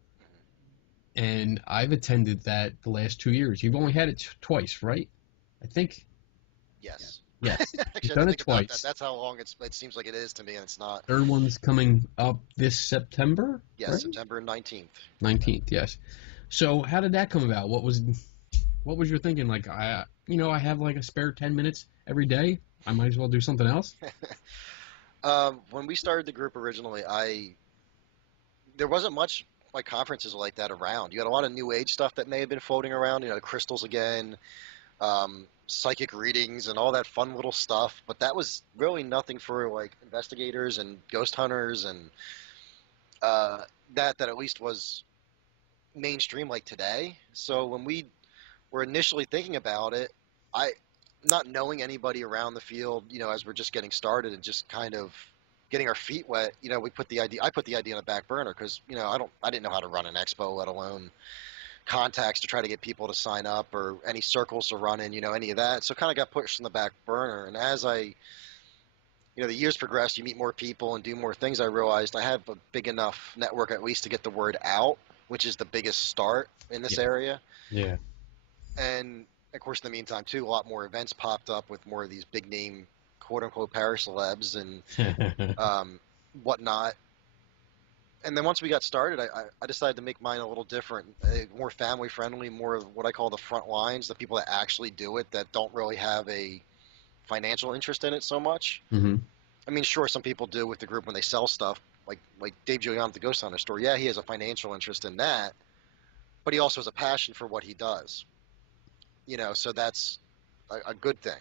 and I've attended that the last 2 years. You've only had it twice, right? I think. Yes. Yes. Actually, You've I done didn't it think about twice. that. That's how long it seems like it is to me, and it's not. Third one's coming up this September. Yes, right? September 19th. 19th, yes. So how did that come about? What was your thinking? Like, I have like a spare 10 minutes every day. I might as well do something else. When we started the group originally, there wasn't much like conferences like that around. You had a lot of new age stuff that may have been floating around, crystals again, psychic readings and all that fun little stuff, but that was really nothing for like investigators and ghost hunters, and that at least was mainstream like today. So when we were initially thinking about it, I not knowing anybody around the field, as we're just getting started and just kind of getting our feet wet, I put the idea on the back burner because, I didn't know how to run an expo, let alone contacts to try to get people to sign up or any circles to run in, any of that. So kind of got pushed in the back burner. And as the years progressed, you meet more people and do more things. I realized I have a big enough network at least to get the word out, which is the biggest start in this area. Yeah. And of course, in the meantime, too, a lot more events popped up with more of these big name, quote unquote, paracelebs and whatnot. And then once we got started, I decided to make mine a little different, more family friendly, more of what I call the front lines, the people that actually do it, that don't really have a financial interest in it so much. Mm-hmm. I mean, sure, some people do with the group when they sell stuff, like Dave Giuliano at the Ghost Hunter store. Yeah, he has a financial interest in that, but he also has a passion for what he does. So that's a good thing.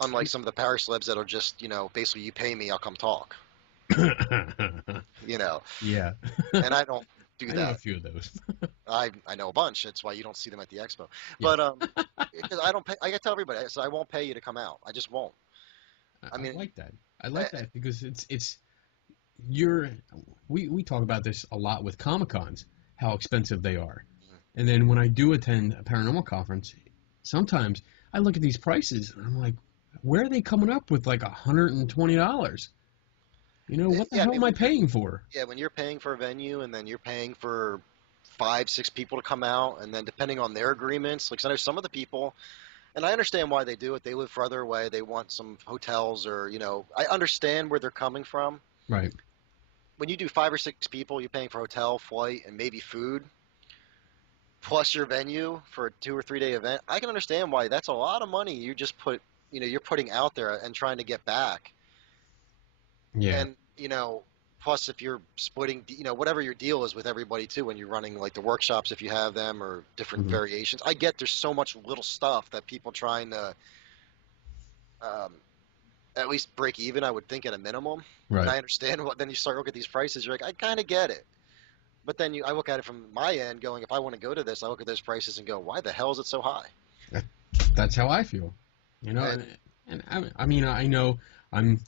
Unlike some of the power celebs that are just, basically you pay me, I'll come talk. You know, Yeah. and I don't do I know a that. few of those. I know a bunch. That's why you don't see them at the expo. Yeah. But because I don't pay. I tell everybody, so I won't pay you to come out. I just won't. I I mean, like that. I I, like that because you're we talk about this a lot with Comic Cons, how expensive they are. And then when I do attend a paranormal conference, sometimes I look at these prices and I'm like, where are they coming up with like $120? What the yeah, I hell mean, am I paying for? yeah, when you're paying for a venue and then you're paying for 5, 6 people to come out, and then depending on their agreements, like I know some of the people, and I understand why they do it. They live further away. They want some hotels, or I understand where they're coming from. Right. When you do 5 or 6 people, you're paying for hotel, flight, and maybe food, plus your venue for a 2 or 3 day event. I can understand why that's a lot of money. You just you're putting out there and trying to get back. Yeah. And plus if you're splitting, whatever your deal is with everybody too, when you're running like the workshops, if you have them, or different Hmm. variations. I get there's so much little stuff that people trying to um, at least break even, I would think, at a minimum. And Right. I understand then you start looking at these prices, you're like, I kind of get it. But then I look at it from my end going, if I want to go to this, I look at those prices and go, why the hell is it so high? That's how I feel. And And I mean, I know I'm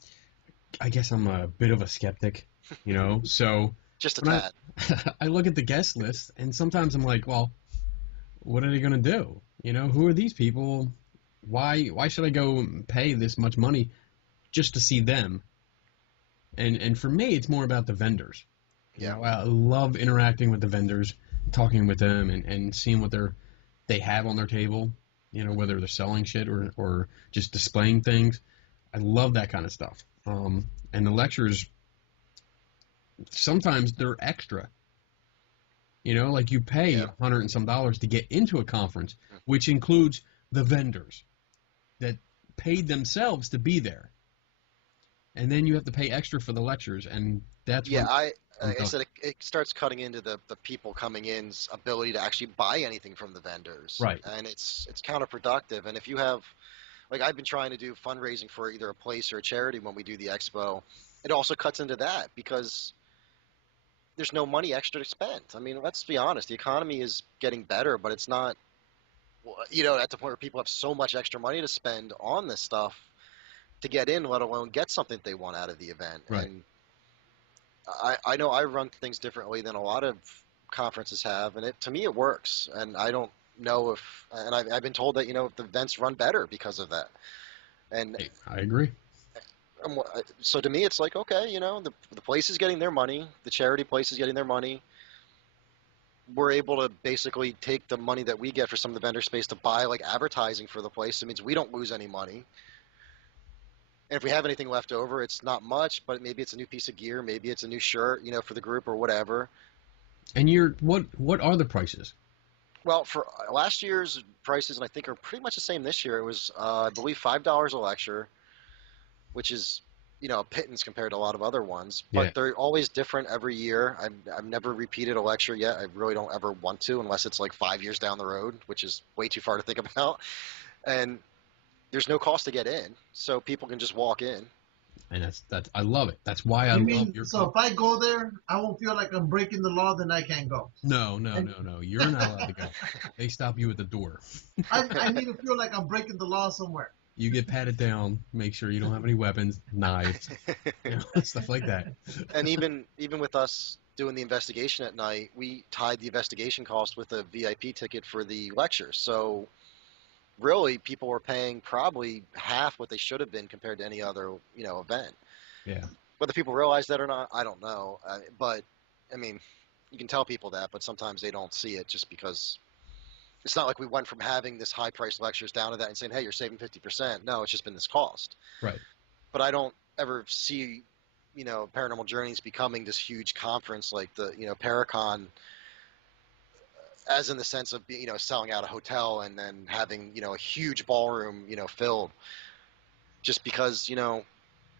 I guess I'm a bit of a skeptic, so just a when tad. I look at the guest list, and sometimes I'm like, well, what are they going to do? Who are these people? Why should I go pay this much money just to see them? And for me, it's more about the vendors. Yeah. I love interacting with the vendors, talking with them, and seeing what they have on their table. Whether they're selling shit or just displaying things. I love that kind of stuff. And the lectures, sometimes they're extra. Like you pay Yeah. $100 and some to get into a conference, which includes the vendors that paid themselves to be there. And then you have to pay extra for the lectures, and that's Yeah, when I'm like I done. said, it starts cutting into the people coming in's ability to actually buy anything from the vendors. Right. And it's counterproductive. And if you have, like, I've been trying to do fundraising for either a place or a charity when we do the expo, it also cuts into that because there's no money extra to spend. I mean, let's be honest, the economy is getting better, but it's not, at the point where people have so much extra money to spend on this stuff to get in, let alone get something they want out of the event. Right. And I know I run things differently than a lot of conferences have, and to me it works. And I don't know if, and I've been told that the events run better because of that. And I agree. so to me, it's like, okay, the place is getting their money, the charity place is getting their money. We're able to basically take the money that we get for some of the vendor space to buy like advertising for the place. It means we don't lose any money. And if we have anything left over, it's not much, but maybe it's a new piece of gear, maybe it's a new shirt, for the group or whatever. And what are the prices? Well, for last year's prices, and I think are pretty much the same this year. It was, I believe, $5 a lecture, which is, a pittance compared to a lot of other ones. But Yeah. they're always different every year. I've never repeated a lecture yet. I really don't ever want to, unless it's like 5 years down the road, which is way too far to think about. And there's no cost to get in, so people can just walk in. And that's I love it. That's why I You love mean, your so if I go there, I won't feel like I'm breaking the law, then I can't go. No. You're not allowed to go. They stop you at the door. I need to feel like I'm breaking the law somewhere. You get patted down, make sure you don't have any weapons, knives, stuff like that. And even with us doing the investigation at night, we tied the investigation cost with a VIP ticket for the lecture. So really, people were paying probably half what they should have been compared to any other, event. Yeah. Whether people realize that or not, I don't know. But I mean, you can tell people that, but sometimes they don't see it just because it's not like we went from having this high price lectures down to that and saying, hey, you're saving 50%. No, it's just been this cost. Right. But I don't ever see, Paranormal Journeys becoming this huge conference like the, Paracon as in the sense of selling out a hotel and then having a huge ballroom filled, just because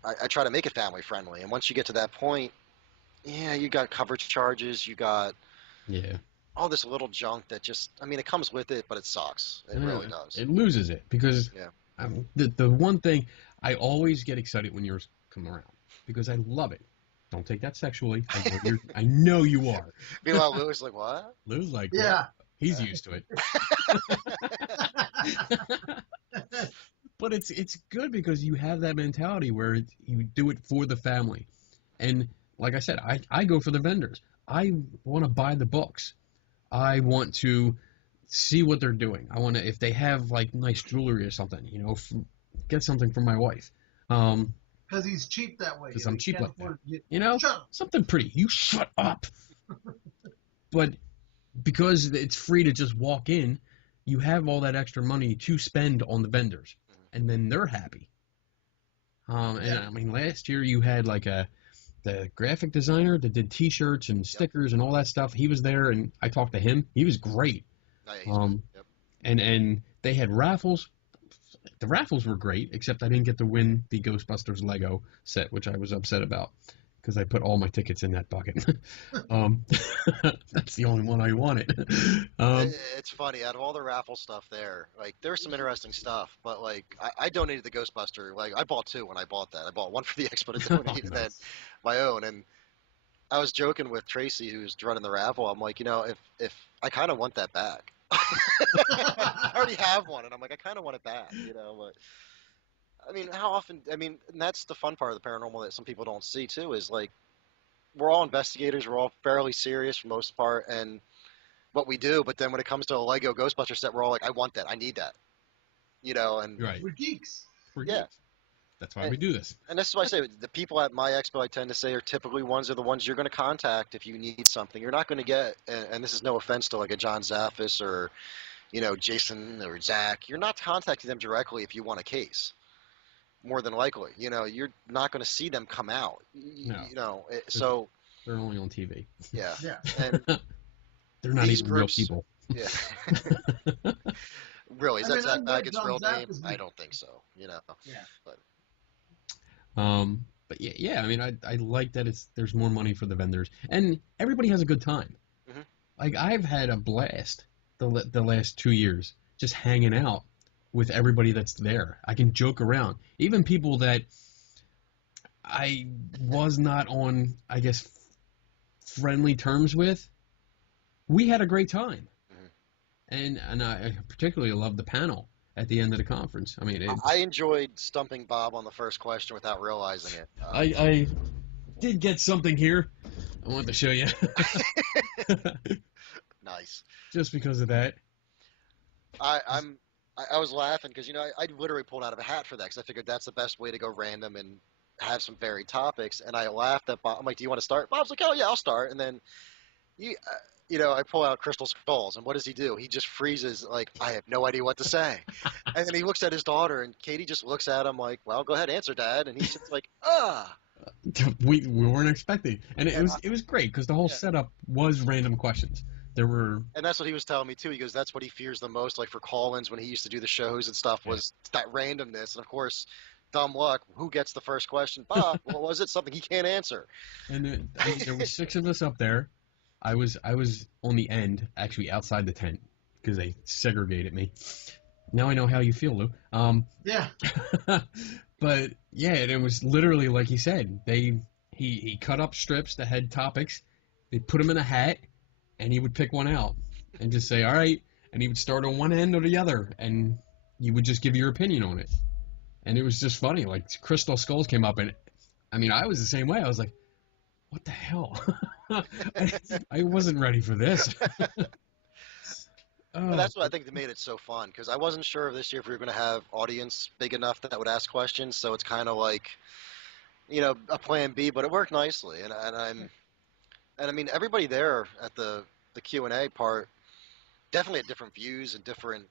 I try to make it family friendly. And once you get to that point, yeah, you got coverage charges, you got Yeah. all this little junk that just, I mean, it comes with it, but it sucks. It really does. It loses it because Yeah. the one thing I always get excited when yours come around because I love it. Don't take that sexually. I know you are. Meanwhile, Lou's like, what? Lou's like, Yeah. what? He's used to it. But it's good because you have that mentality where you do it for the family. And like I said, I go for the vendors. I want to buy the books. I want to see what they're doing. I want to, if they have like nice jewelry or something, get something for my wife. Because he's cheap that way. Because I'm cheap like that. Shut up. Something pretty. You shut up. But because it's free to just walk in, you have all that extra money to spend on the vendors, and then they're happy. And I mean, last year you had like the graphic designer that did T-shirts and stickers and all that stuff. He was there, and I talked to him. He was great. And they had raffles. The raffles were great, except I didn't get to win the Ghostbusters Lego set, which I was upset about because I put all my tickets in that bucket. That's the only one I wanted. It's funny. Out of all the raffle stuff there, like there's some interesting stuff, but like I donated the Ghostbuster. Like I bought two when I bought that. I bought one for the expo to donate, and then my own. And I was joking with Tracy, who's running the raffle. I'm like, if I kind of want that back. I already have one, and I'm like, I kind of want it back, But I mean, how often? I mean, and that's the fun part of the paranormal that some people don't see too. Is like we're all investigators. We're all fairly serious for the most part, and what we do. But then when it comes to a Lego Ghostbuster set, we're all like, I want that. I need that. And right. We're geeks. Geeks. That's why we do this. And this is why I say the people at my expo, I tend to say, are typically are the ones you're going to contact if you need something. You're not going to get, and this is no offense to like a John Zaffis or, Jason or Zach. You're not contacting them directly if you want a case. More than likely, you're not going to see them come out. No. So they're only on TV. Yeah. Yeah. And they're not even real people. Yeah. Really, is that Zach Baggett's real name? I don't think so. Yeah. But yeah. I mean, I like that there's more money for the vendors, and everybody has a good time. Mm-hmm. Like I've had a blast the last 2 years just hanging out with everybody that's there. I can joke around, even people that I was not on, I guess, friendly terms with. We had a great time. And I particularly loved the panel at the end of the conference. I mean, I enjoyed stumping Bob on the first question without realizing it. I did get something here. I wanted to show you. Nice. Just because of that. I was laughing because I literally pulled out of a hat for that because I figured that's the best way to go random and have some varied topics. And I laughed at Bob. I'm like, "Do you want to start?" Bob's like, "Oh yeah, I'll start." And then I pull out Crystal Skulls, and what does he do? He just freezes, like, I have no idea what to say. And then he looks at his daughter, and Katie just looks at him like, well, go ahead, answer, Dad. And he's just like, We weren't expecting, and it was great because the whole setup was random questions. There were, and that's what he was telling me too. He goes, that's what he fears the most, like for call-ins when he used to do the shows and stuff, was that randomness. And of course, dumb luck. Who gets the first question? Bob. What was it? Something he can't answer. And there were 6 of us up there. I was on the end, actually outside the tent, because they segregated me. Now I know how you feel, Lou. Yeah. But yeah, and it was literally like he said. He cut up strips that had topics. They put them in a hat, and he would pick one out and just say, "All right," and he would start on one end or the other, and you would just give your opinion on it. And it was just funny. Like Crystal Skulls came up, and I mean, I was the same way. I was like, "What the hell?" I wasn't ready for this. Well, that's what I think that made it so fun, because I wasn't sure of this year if we were going to have audience big enough that would ask questions. So it's kind of like, a plan B, but it worked nicely. And I mean, everybody there at the Q&A part definitely had different views and different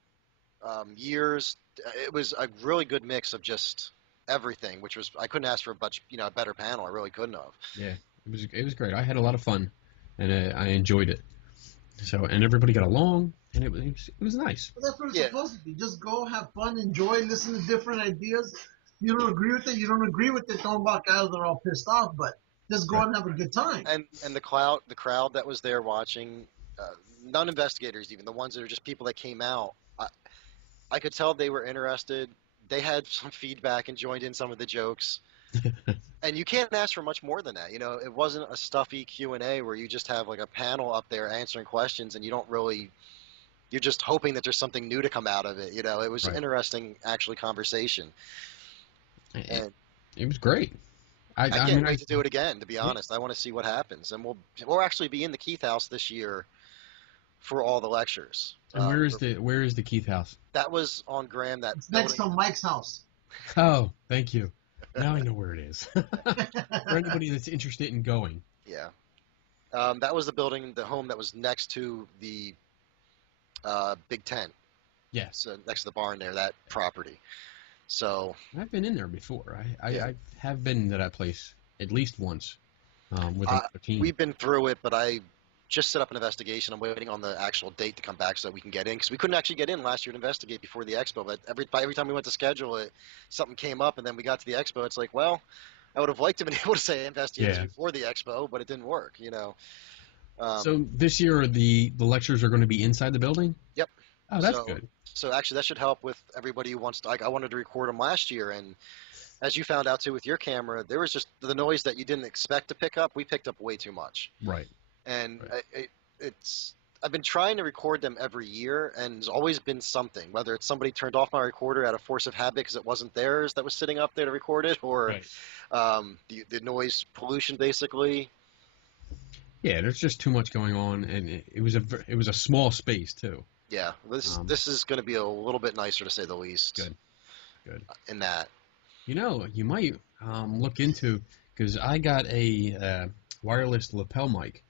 years. It was a really good mix of just everything, which was, I couldn't ask for a better panel. I really couldn't have. Yeah, it was great. I had a lot of fun, and I enjoyed it. So, and everybody got along, and it was nice. But that's what it's Yeah. supposed to be. Just go, have fun, enjoy, listen to different ideas. You don't agree with it, you don't agree with it, don't walk out of there all pissed off, but just go Right. and have a good time. And the crowd that was there watching, non-investigators, even the ones that are just people that came out, I could tell they were interested. They had some feedback and joined in some of the jokes. And you can't ask for much more than that. It wasn't a stuffy Q&A where you just have like a panel up there answering questions and you're just hoping that there's something new to come out of it. It was Right. interesting, actually, conversation. And It was great. I I can't mean, wait to do it again, to be honest. I want to see what happens. And we'll actually be in the Keith House this year for all the lectures. And where is the Keith House? That was on Graham, that It's next to building. Mike's house. Oh, thank you. Now I know where it is. For anybody that's interested in going. Yeah. That was the home that was next to the Big Tent. Yes. So next to the barn there, that property. So I've been in there before. Yeah. I have been to that place at least once with another team. we've been through it, but I just set up an investigation. I'm waiting on the actual date to come back so that we can get in, because we couldn't actually get in last year to investigate before the expo. But every time we went to schedule it, something came up, and then we got to the expo. It's like, well, I would have liked to have been able to say investigation Yeah. before the expo, but it didn't work. So this year the lectures are going to be inside the building? Yep. Oh, that's So- good. So actually, that should help with everybody who wants to. Like, I wanted to record them last year, and as you found out too with your camera, there was just the noise that you didn't expect to pick up. We picked up way too much, Right. and Right. I've been trying to record them every year, and there's always been something. Whether it's somebody turned off my recorder out of force of habit because it wasn't theirs that was sitting up there to record it, or Right. the noise pollution, basically. Yeah, there's just too much going on, and it was a small space too. Yeah, this is going to be a little bit nicer, to say the least. Good. In that. You might look into, because I got a wireless lapel mic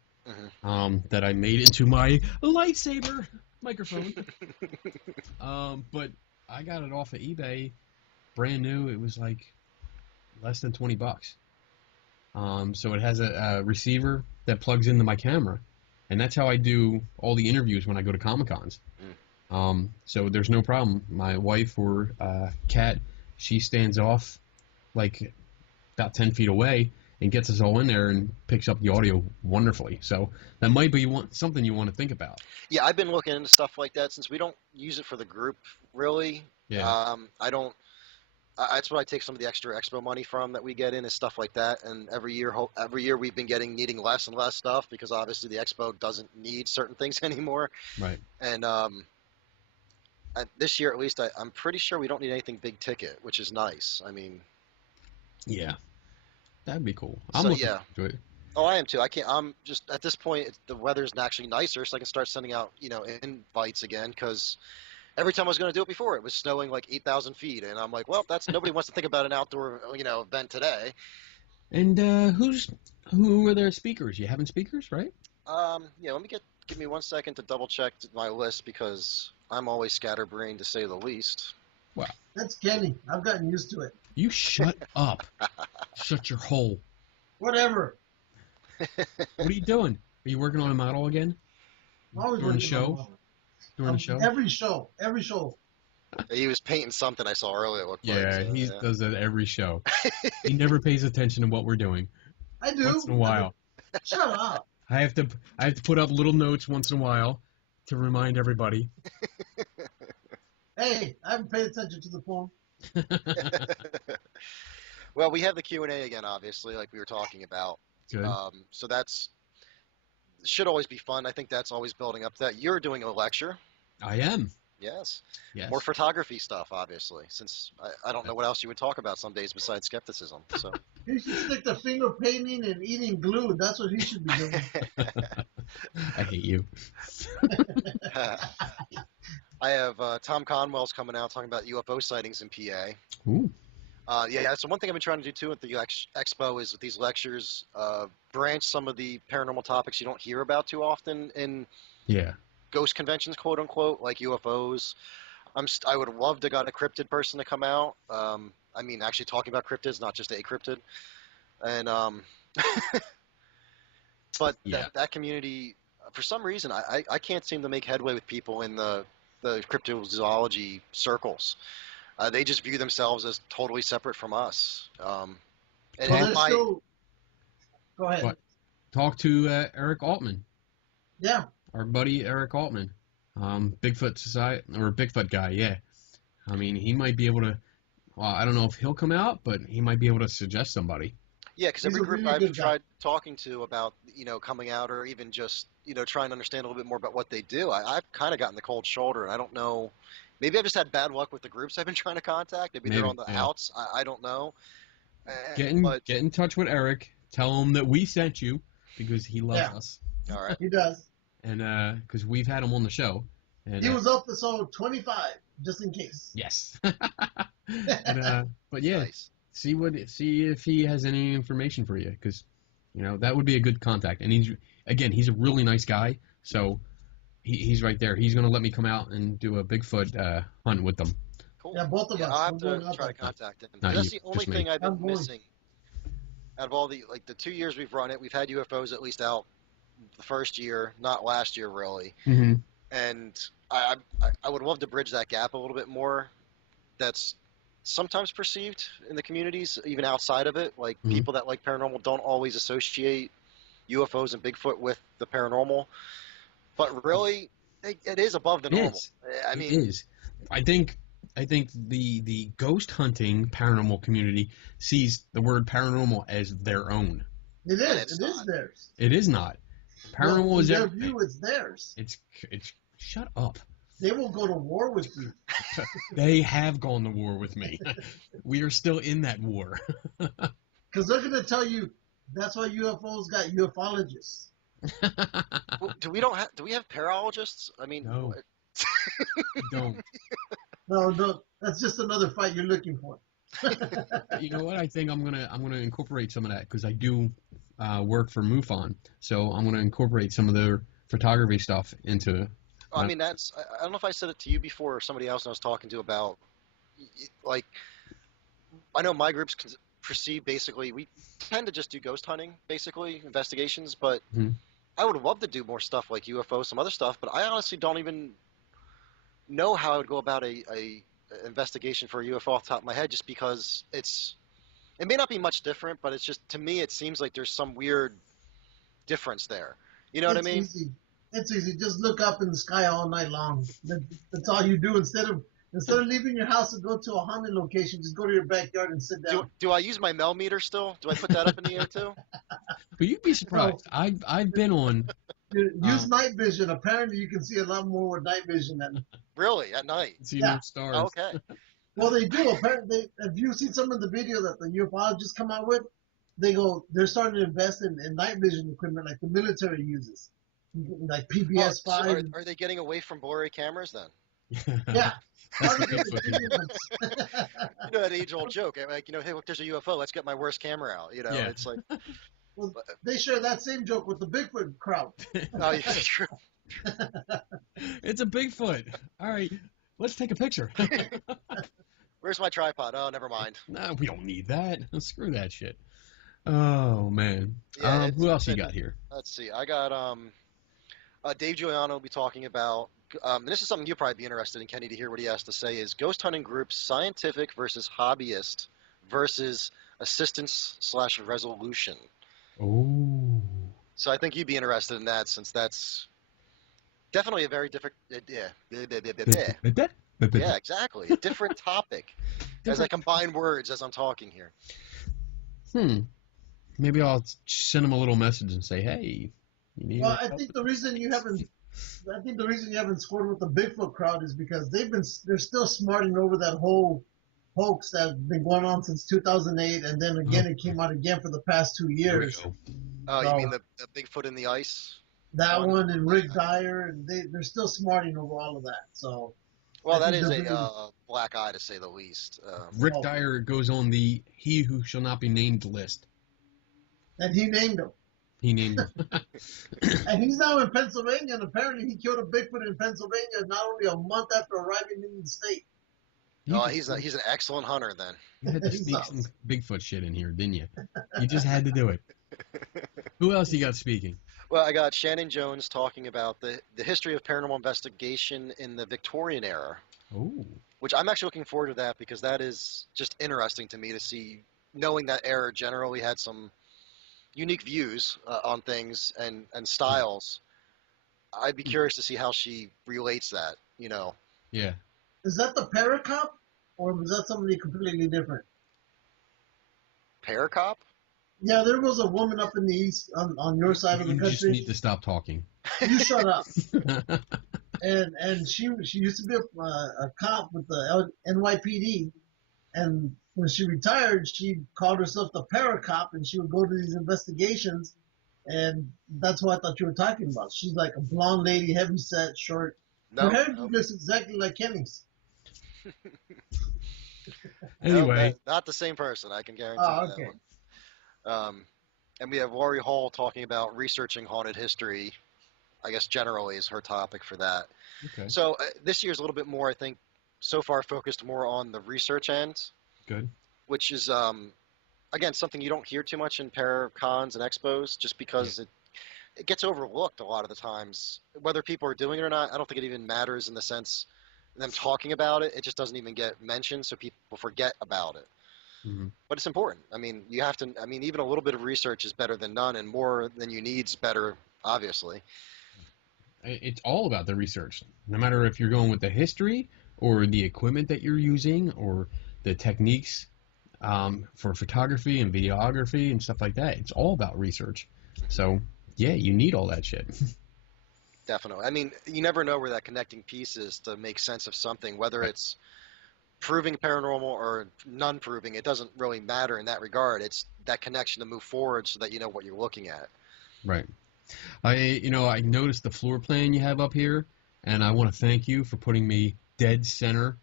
that I made into my lightsaber microphone. But I got it off of eBay, brand new. It was like less than $20. So it has a receiver that plugs into my camera, and that's how I do all the interviews when I go to Comic-Cons. So there's no problem. My wife or Kat, she stands off like about 10 feet away and gets us all in there and picks up the audio wonderfully. So that might be something you want to think about. Yeah, I've been looking into stuff like that since we don't use it for the group, really. Yeah. I don't. That's what I take some of the extra expo money from that we get in, is stuff like that. And every year we've been needing less and less stuff, because obviously the expo doesn't need certain things anymore. Right. And this year, at least, I'm pretty sure we don't need anything big ticket, which is nice. I mean, Yeah. That'd be cool. So, I'm looking yeah. to it. oh, I am too. I can't. I'm just at this point. The weather's actually nicer, so I can start sending out, invites again. Because every time I was going to do it before, it was snowing like 8,000 feet, and I'm like, well, nobody wants to think about an outdoor, event today. And who are their speakers? You having speakers, right? Yeah. Give me 1 second to double check my list, because I'm always scatterbrained, to say the least. That's Kenny. I've gotten used to it. You shut up. Shut your hole. Whatever. What are you doing? Are you working on a model again? I'm always Doing a working show? on it. Doing a show? Every show. He was painting something I saw earlier. It looked Yeah, like, so, he yeah. does that every show. He never pays attention to what we're doing. I do. Once in a while. Shut up. I have to put up little notes once in a while to remind everybody. Hey, I haven't paid attention to the phone. Well, we have the Q&A again, obviously, like we were talking about. Good. So should always be fun. I think that's always building up to that. You're doing a lecture. I am. Yes. Yes. More photography stuff, obviously, since I don't know what else you would talk about some days besides skepticism. So He should stick to finger painting and eating glue. That's what he should be doing. I hate you. I have Tom Conwell's coming out talking about UFO sightings in PA. Ooh. Yeah, so one thing I've been trying to do too at the expo is, with these lectures, branch some of the paranormal topics you don't hear about too often in Yeah. ghost conventions, quote unquote, like UFOs. I would have loved to got a cryptid person to come out. I mean, actually talking about cryptids, not just a cryptid. And but Yeah. that community for some reason, I can't seem to make headway with people in the cryptozoology circles. They just view themselves as totally separate from us. And, Well, and there's my still. Go ahead. What? Talk to Eric Altman, Yeah. our buddy Eric Altman, Bigfoot Society or Bigfoot guy. Yeah, I mean he might be able to. Well, I don't know if he'll come out, but he might be able to suggest somebody. Yeah, because He's every a group really I've good guy. tried talking to about, coming out or even just, trying to understand a little bit more about what they do, I've kind of gotten the cold shoulder, and I don't know. Maybe I've just had bad luck with the groups I've been trying to contact. Maybe they're Maybe, on the yeah. outs. I don't know. Get But in touch with Eric. Tell him that we sent you because he loves Yeah. us, all right. He does. and because we've had him on the show. And, He was up to so 25, just in case. yes. But yeah, Nice. see if he has any information for you, because that would be a good contact. And he's a really nice guy, so he's right there. He's gonna let me come out and do a Bigfoot hunt with them. Cool. Yeah, both of us. I'll have We're going to out try to there. contact him. Not That's you, the only just me. thing I've been I'm going. missing. Out of all the 2 years we've run it, we've had UFOs at least out the first year, not last year really. Mm-hmm. And I would love to bridge that gap a little bit more. That's sometimes perceived in the communities, even outside of it. Like Mhm. people that like paranormal don't always associate UFOs and Bigfoot with the paranormal, but really, it is above the It normal. is. I It mean, is. I think the ghost hunting paranormal community sees the word paranormal as their own. It And is. it's It is not. theirs. It is not. Paranormal Well, in is their everything. view, it's theirs. It's shut up. They will go to war with you. They have gone to war with me. We are still in that war. Because they're going to tell you that's why UFOs got ufologists. Well, do we have paralogists? I mean, No. Don't. No, that's just another fight you're looking for. You know what? I think I'm gonna incorporate some of that, because I do work for MUFON, so I'm gonna incorporate some of their photography stuff into. I mean, I don't know if I said it to you before or somebody else I was talking to about, like, I know my groups perceive basically, we tend to just do ghost hunting, basically, investigations, but Mhm. I would love to do more stuff like UFO, some other stuff, but I honestly don't even know how I would go about a investigation for a UFO off the top of my head, just because it may not be much different, but it's just, to me, it seems like there's some weird difference there. You know what I mean? Easy. It's easy. Just look up in the sky all night long. That's all you do. Instead of leaving your house and go to a haunted location, just go to your backyard and sit down. Do I use my Mel meter still? Do I put that up in the air too? But you'd be surprised. I've been on. Use night vision. Apparently, you can see a lot more with night vision than. Really? At night? See Yeah. more stars. Okay. Well, they do. Apparently, have you seen some of the video that the ufologists come out with? They're starting to invest in night vision equipment like the military uses, like PBS So 5. are they getting away from blurry cameras then? Yeah. That's the Bigfoot thing. You know that age-old joke, like, hey, look, there's a UFO. Let's get my worst camera out. Yeah. It's like, Well, they share that same joke with the Bigfoot crowd. oh, yeah, true. It's a Bigfoot. All right, let's take a picture. Where's my tripod? Oh, never mind. No, we don't need that. Screw that shit. Oh man. Yeah, who else you got here? Let's see. I got Dave Giuliano will be talking about, and this is something you'll probably be interested in, Kenny, to hear what he has to say, is ghost hunting groups, scientific versus hobbyist versus assistance/resolution. Oh. So I think you'd be interested in that, since that's definitely a very different, yeah, exactly, a different topic. As I combine words as I'm talking here. Maybe I'll send him a little message and say, hey. You need Well, I think the reason you haven't scored with the Bigfoot crowd is because they're still smarting over that whole hoax that's been going on since 2008, and then again it came out again for the past 2 years. Oh, So- you mean the Bigfoot in the ice? That one and Rick Dyer, and they're still smarting over all of that. So, Well, I that think is they're a black eye, to say the least. Rick Dyer goes on the he who shall not be named list. and he named him, He named him. and he's now in Pennsylvania, and apparently he killed a Bigfoot in Pennsylvania not only a month after arriving in the state. He's an excellent hunter then. You had to He's sneak awesome. some Bigfoot shit in here, didn't you? You just had to do it. Who else you got speaking? Well, I got Shannon Jones talking about the history of paranormal investigation in the Victorian era, Oh, which I'm actually looking forward to that because that is just interesting to me to see, knowing that era generally had some unique views on things and styles. I'd be curious to see how she relates that, yeah. Is that the Paracop, or was that somebody completely different? Paracop? Yeah, there was a woman up in the east on your side of the You just country. need to stop talking. You shut up. And she used to be a cop with the NYPD, and when she retired, she called herself the Paracop, and she would go to these investigations, and that's what I thought you were talking about. She's like a blonde lady, heavy set, short. Her No, hair no, looks exactly like Kenny's. no, Anyway, not the same person. I can guarantee Oh, you okay. that one. And we have Laurie Hall talking about researching haunted history. I guess generally is her topic for that. okay, So this year's a little bit more, I think, so far focused more on the research end, good. which is again something you don't hear too much in Paracons and expos, just because it gets overlooked a lot of the times. Whether people are doing it or not, I don't think it even matters in the sense them talking about it. It just doesn't even get mentioned, so people forget about it. Hmm. But it's important. I mean, you have to. I mean, even a little bit of research is better than none, and more than you need is better, obviously. It's all about the research. No matter if you're going with the history or the equipment that you're using or the techniques for photography and videography and stuff like that, it's all about research. So, yeah, you need all that shit. Definitely. I mean, you never know where that connecting piece is to make sense of something, whether Right. it's proving paranormal or non-proving. It doesn't really matter in that regard. It's that connection to move forward so that you know what you're looking at. Right. I noticed the floor plan you have up here, and I want to thank you for putting me dead center,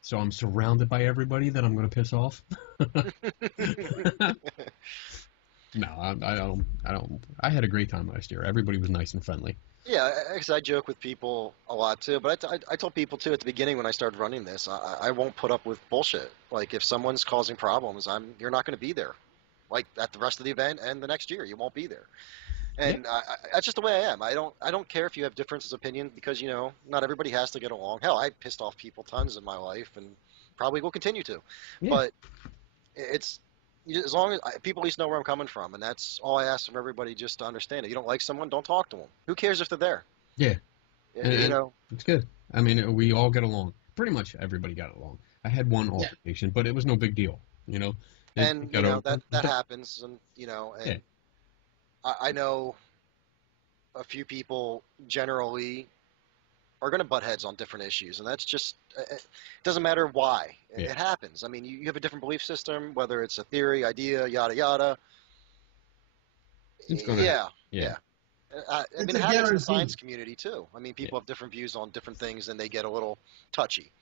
so I'm surrounded by everybody that I'm going to piss off. No, I don't. I don't. I had a great time last year. Everybody was nice and friendly. Yeah, I joke with people a lot too, but I told people too at the beginning when I started running this, I won't put up with bullshit. Like if someone's causing problems, you're not going to be there. Like at the rest of the event and the next year, you won't be there. Yeah. And that's just the way I am. I don't care if you have differences of opinion because not everybody has to get along. Hell, I pissed off people tons in my life and probably will continue to. Yeah. But it's as long as people at least know where I'm coming from, and that's all I ask from everybody, just to understand it. You don't like someone, don't talk to them. Who cares if they're there? Yeah. And, You and know, it's good. I mean, we all get along. Pretty much everybody got along. I had one Yeah. altercation, but it was no big deal. It and got over. that happens, and Yeah. I know a few people generally are going to butt heads on different issues, and that's just it doesn't matter why. Yeah. It happens. I mean, you have a different belief system, whether it's a theory, idea, yada yada. It's gonna. Yeah, Yeah. yeah. I It's mean, it a happens in the guarantee. science community too. I mean, people have different views on different things, and they get a little touchy.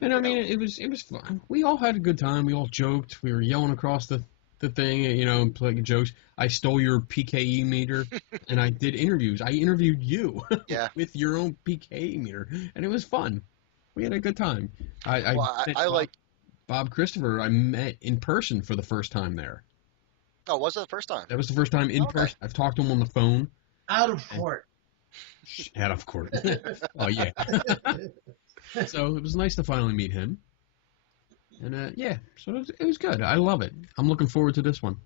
And I You know, mean, it was fun. We all had a good time. We all joked. We were yelling across the thing, and playing jokes. I stole your PKE meter, and I did interviews. I interviewed you yeah. with your own PKE meter, and it was fun. We had a good time. I Well, met I like. Bob Christopher. I met in person for the first time there. Oh, was it the first time? That was the first time in Okay. person. I've talked to him on the phone. Out of court. Out of court. Oh yeah. So it was nice to finally meet him. And yeah, so it was good. I love it. I'm looking forward to this one.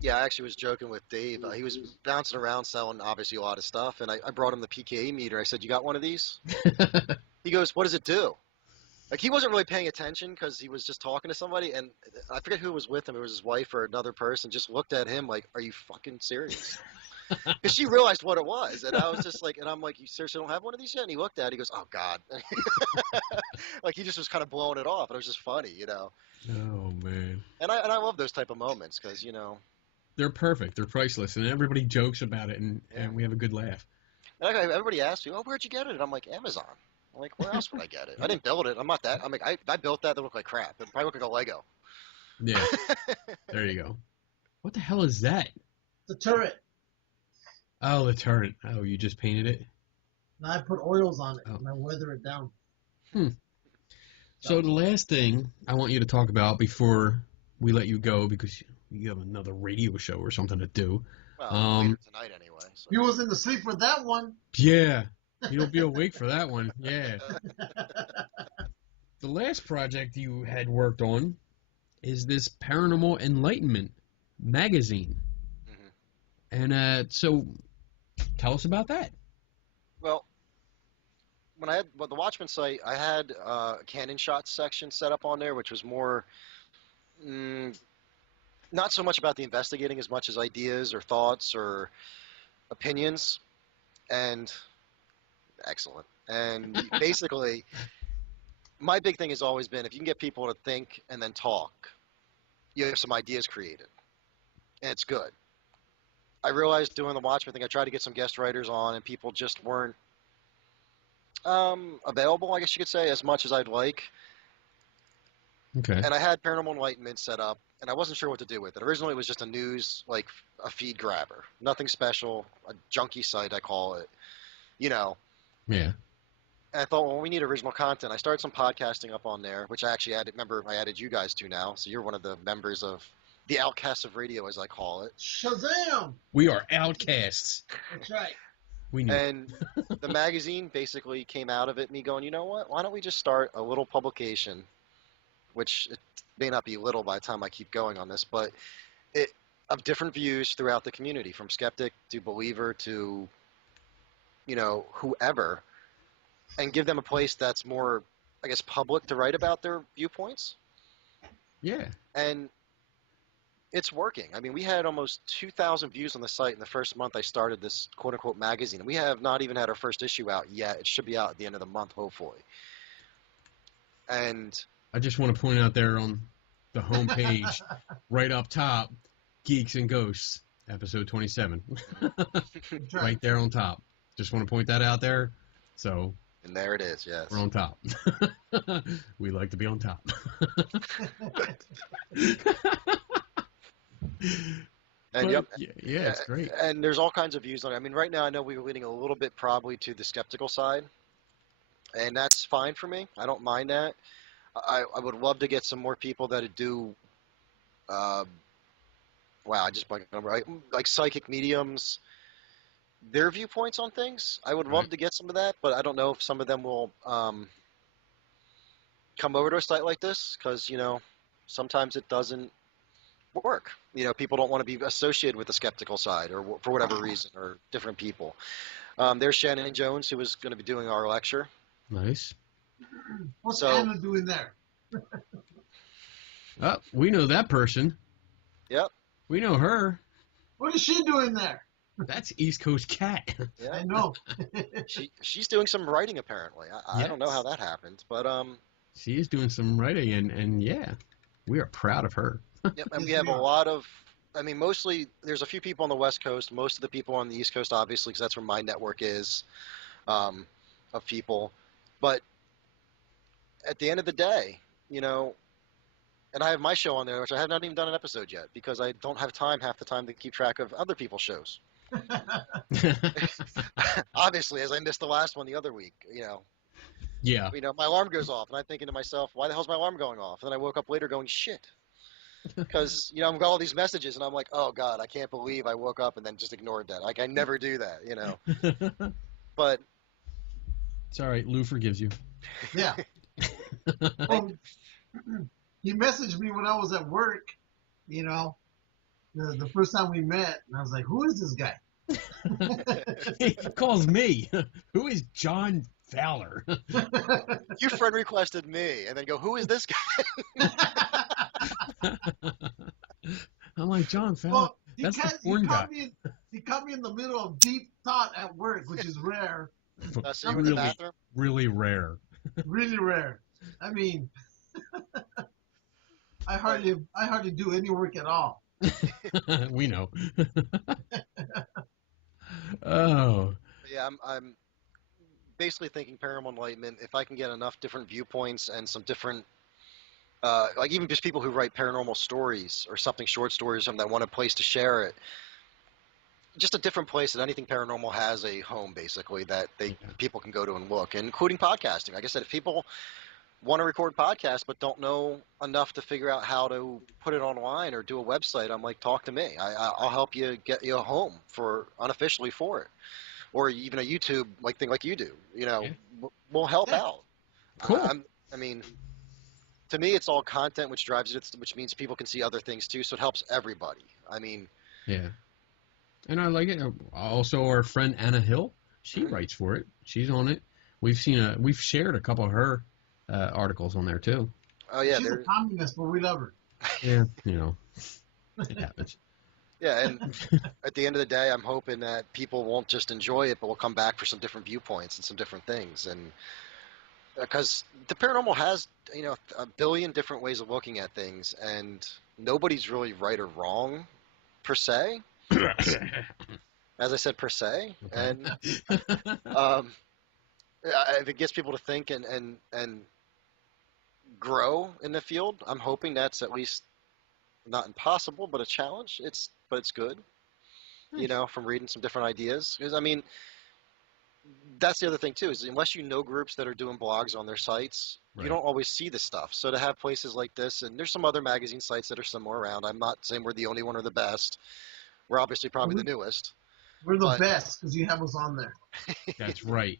Yeah, I actually was joking with Dave. He was bouncing around selling obviously a lot of stuff, and I brought him the PKA meter. I said, "You got one of these?" He goes, "What does it do?" Like he wasn't really paying attention because he was just talking to somebody, and I forget who was with him. It was his wife or another person. Just looked at him like, "Are you fucking serious?" Because she realized what it was, and I was just like, and I'm like, "You seriously don't have one of these yet?" And he looked at it. He goes, "Oh God," like he just was kind of blowing it off. And it was just funny. Oh man. And I love those type of moments because They're perfect. They're priceless, and everybody jokes about it, and Yeah. we have a good laugh. And everybody asks me, "Oh, where'd you get it?" And I'm like, "Amazon." I'm like, "Where else would I get it? I didn't build it. I'm not that." I'm like, I built that. That looked like crap. It probably looked like a Lego. Yeah. There you go. What the hell is that? The turret. Oh, the turret. Oh, you just painted it? And I put oils on it Oh. and I weather it down. So the last thing I want you to talk about before we let you go, because you have another radio show or something to do, Well, later tonight anyway. So. He wasn't asleep for that one. Yeah, he'll be awake for that one. Yeah. The last project you had worked on is this Paranormal Enlightenment magazine. Mm-hmm. And so tell us about that. Well, when I had the Watchmen site, I had a Canon shots section set up on there, which was more not so much about the investigating as much as ideas or thoughts or opinions. And excellent. And basically, my big thing has always been if you can get people to think and then talk, you have some ideas created, and it's good. I realized doing the Watchmen thing, I tried to get some guest writers on, and people just weren't available, I guess you could say, as much as I'd like. Okay. And I had Paranormal Enlightenment set up, and I wasn't sure what to do with it. Originally, it was just a news, like a feed grabber, nothing special, a junkie site, I call it. You know. Yeah. And I thought, well, we need original content. I started some podcasting up on there, which I actually added. Remember, I added you guys to now, so you're one of the members of the outcasts of radio, as I call it. Shazam! We are outcasts. That's right. We knew. And the magazine basically came out of it, me going, you know what? Why don't we just start a little publication, which it may not be little by the time I keep going on this, but it of different views throughout the community, from skeptic to believer to, you know, whoever. And give them a place that's more, I guess, public to write about their viewpoints. Yeah. And it's working. I mean, we had almost 2,000 views on the site in the first month I started this quote-unquote magazine. And we have not even had our first issue out yet. It should be out at the end of the month, hopefully. And I just want to point out there on the homepage, right up top, Geeks and Ghosts, episode 27. Right there on top. Just want to point that out there. So... And there it is, yes. We're on top. We like to be on top. And yep. Yeah, it's great. And there's all kinds of views on it. I mean, right now I know we were leaning a little bit probably to the skeptical side. And that's fine for me. I don't mind that. I would love to get some more people that do, wow, I just blanked on the number, like psychic mediums, their viewpoints on things. I would love to get some of that, but I don't know if some of them will come over to a site like this because, you know, sometimes it doesn't work. You know, people don't want to be associated with the skeptical side or for whatever reason, or different people. There's Shannon Jones, who was going to be doing our lecture. Nice. What's Anna doing there? We know that person. Yep. We know her. What is she doing there? That's East Coast Cat. Yeah. I know. She's doing some writing apparently. I don't know how that happened, but she is doing some writing, and yeah, we are proud of her. Yep, and we have a lot of. I mean, mostly there's a few people on the West Coast. Most of the people on the East Coast, obviously, because that's where my network is, of people. But at the end of the day, you know, and I have my show on there, which I have not even done an episode yet because I don't have time half the time to keep track of other people's shows. Obviously, as I missed the last one the other week, you know. Yeah. You know, my alarm goes off, and I'm thinking to myself, why the hell's my alarm going off? And then I woke up later going, shit. Because, you know, I've got all these messages, and I'm like, oh, God, I can't believe I woke up and then just ignored that. Like, I never do that, you know. But it's all right. Lou forgives you. Yeah. Well, he messaged me when I was at work, you know, the first time we met, and I was like, who is this guy? He calls me. Who is John Fowler? You friend requested me, and then go, who is this guy? I'm like, John Fowler. Well, that's the porn guy. He caught me in the middle of deep thought at work, which is rare. So you were in the bathroom? Really rare. Really rare. I mean, I hardly do any work at all. We know. Oh. Yeah, I'm basically thinking Paranormal Enlightenment, if I can get enough different viewpoints and some different, like even just people who write paranormal stories or something, short stories, that want a place to share it, just a different place that anything paranormal has a home, basically, that people can go to and look, including podcasting. Like I said, if people want to record podcasts but don't know enough to figure out how to put it online or do a website. I'm like, talk to me. I'll help you get you a home for unofficially for it, or even a YouTube like thing like you do. Yeah. We'll help Yeah. out. Cool. I mean, to me, it's all content, which drives it, which means people can see other things too. So it helps everybody. I mean, Yeah. And I like it. Also, our friend Anna Hill, she Mhm. writes for it. She's on it. We've shared a couple of her articles on there too. oh yeah, She's a there's communist, but we love her. Yeah, it happens. yeah, and at the end of the day, I'm hoping that people won't just enjoy it, but will come back for some different viewpoints and some different things. And because the paranormal has, a billion different ways of looking at things, and nobody's really right or wrong per se. As I said, per se, Okay. and um, if it gets people to think and grow in the field, I'm hoping that's at least not impossible, but a challenge. It's good, Nice. from reading some different ideas. Because I mean, that's the other thing too, is unless you know groups that are doing blogs on their sites, you Right. don't always see this stuff. So to have places like this, and there's some other magazine sites that are similar around. I'm not saying we're the only one or the best. We're obviously probably the newest, We're the but best because you have us on there. That's right.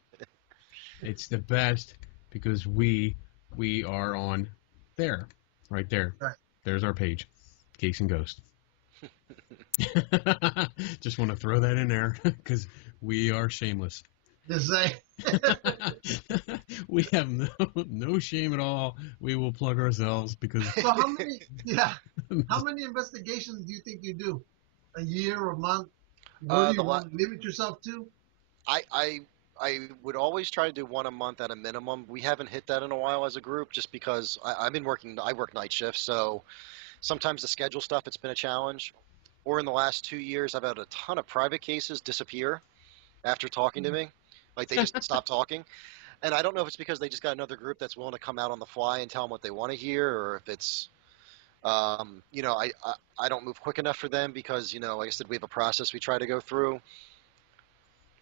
It's the best because we are on there, right there. Right. There's our page, Geeks and Ghost. Just want to throw that in there because we are shameless. Just say, We have no shame at all. We will plug ourselves because so how many investigations do you think you do? A year or a month? Where do the you want to limit yourself to? I would always try to do one a month at a minimum. We haven't hit that in a while as a group, just because I work night shifts, so sometimes the schedule stuff, it's been a challenge. Or in the last 2 years, I've had a ton of private cases disappear after talking to me. Like they just stop talking. And I don't know if it's because they just got another group that's willing to come out on the fly and tell them what they want to hear, or if it's, I don't move quick enough for them because, like I said, we have a process we try to go through,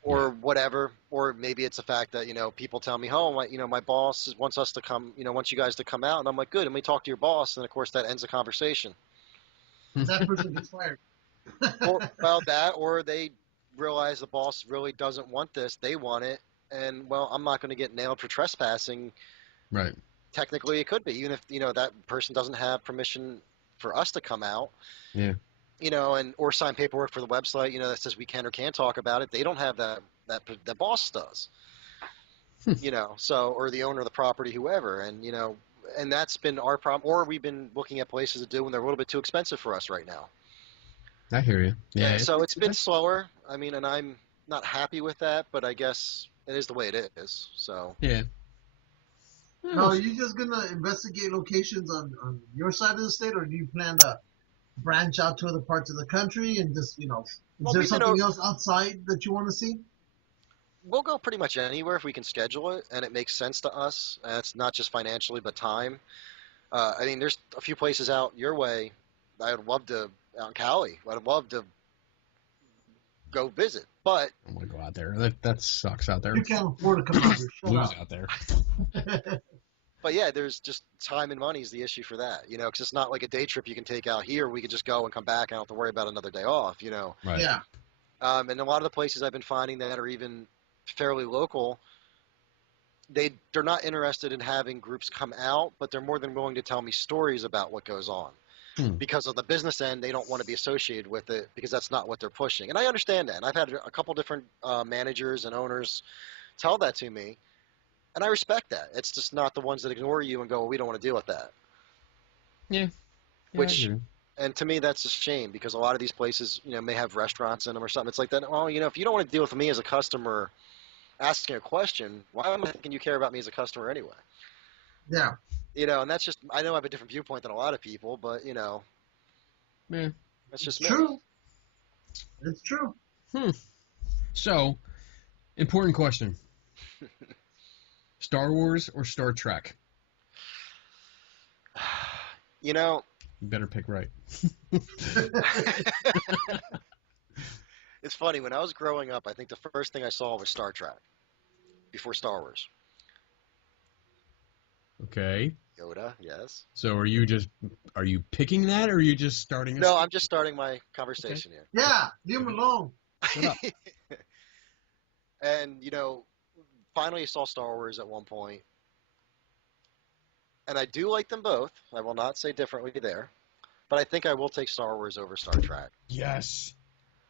or whatever. Or maybe it's the fact that, people tell me, oh, my boss wants us to come, wants you guys to come out. And I'm like, good. And we talk to your boss. And of course that ends the conversation. That person gets fired. Or they realize the boss really doesn't want this. They want it. And well, I'm not going to get nailed for trespassing. right. Technically it could be, even if that person doesn't have permission for us to come out, Yeah. and or sign paperwork for the website, that says we can or can't talk about it. They don't have that the boss does. So, or the owner of the property, whoever. And that's been our problem. Or we've been looking at places to do when they're a little bit too expensive for us right now. I hear you. Yeah. So it's been slower. I mean, and I'm not happy with that, but I guess it is the way it is. So Yeah. Now, are you just gonna investigate locations on your side of the state, or do you plan to branch out to other parts of the country and just, is Well, there something else outside that you want to see? we'll go pretty much anywhere if we can schedule it and it makes sense to us. And it's not just financially, but time. I mean, there's a few places out your way I'd love to, out in Cali. I'd love to go visit, but I want to go out there. That sucks out there. You can't afford to come out here. Shut Blues up. out there. but yeah, there's just time and money is the issue for that, because it's not like a day trip you can take out here. We could just go and come back and don't have to worry about another day off, Right. Yeah. And a lot of the places I've been finding that are even fairly local, they're not interested in having groups come out, but they're more than willing to tell me stories about what goes on. Because of the business end, they don't want to be associated with it because that's not what they're pushing. And I understand that. And I've had a couple different managers and owners tell that to me, and I respect that. It's just not the ones that ignore you and go, well, we don't want to deal with that. Yeah. Which, and to me, that's a shame because a lot of these places, may have restaurants in them or something. It's like that. Well, if you don't want to deal with me as a customer asking a question, why am I thinking you care about me as a customer anyway? Yeah. And that's just, I know I have a different viewpoint than a lot of people, but, Yeah. that's just It's me. true. It's true. So, important question. Star Wars or Star Trek? You better pick right. It's funny. When I was growing up, I think the first thing I saw was Star Trek before Star Wars. Okay. Yoda, yes. So are you picking that, or are you just starting? No, I'm just starting my conversation Yeah, leave him alone. Shut up. here. And finally saw Star Wars at one point, and I do like them both. I will not say differently there, but I think I will take Star Wars over Star Trek. Yes.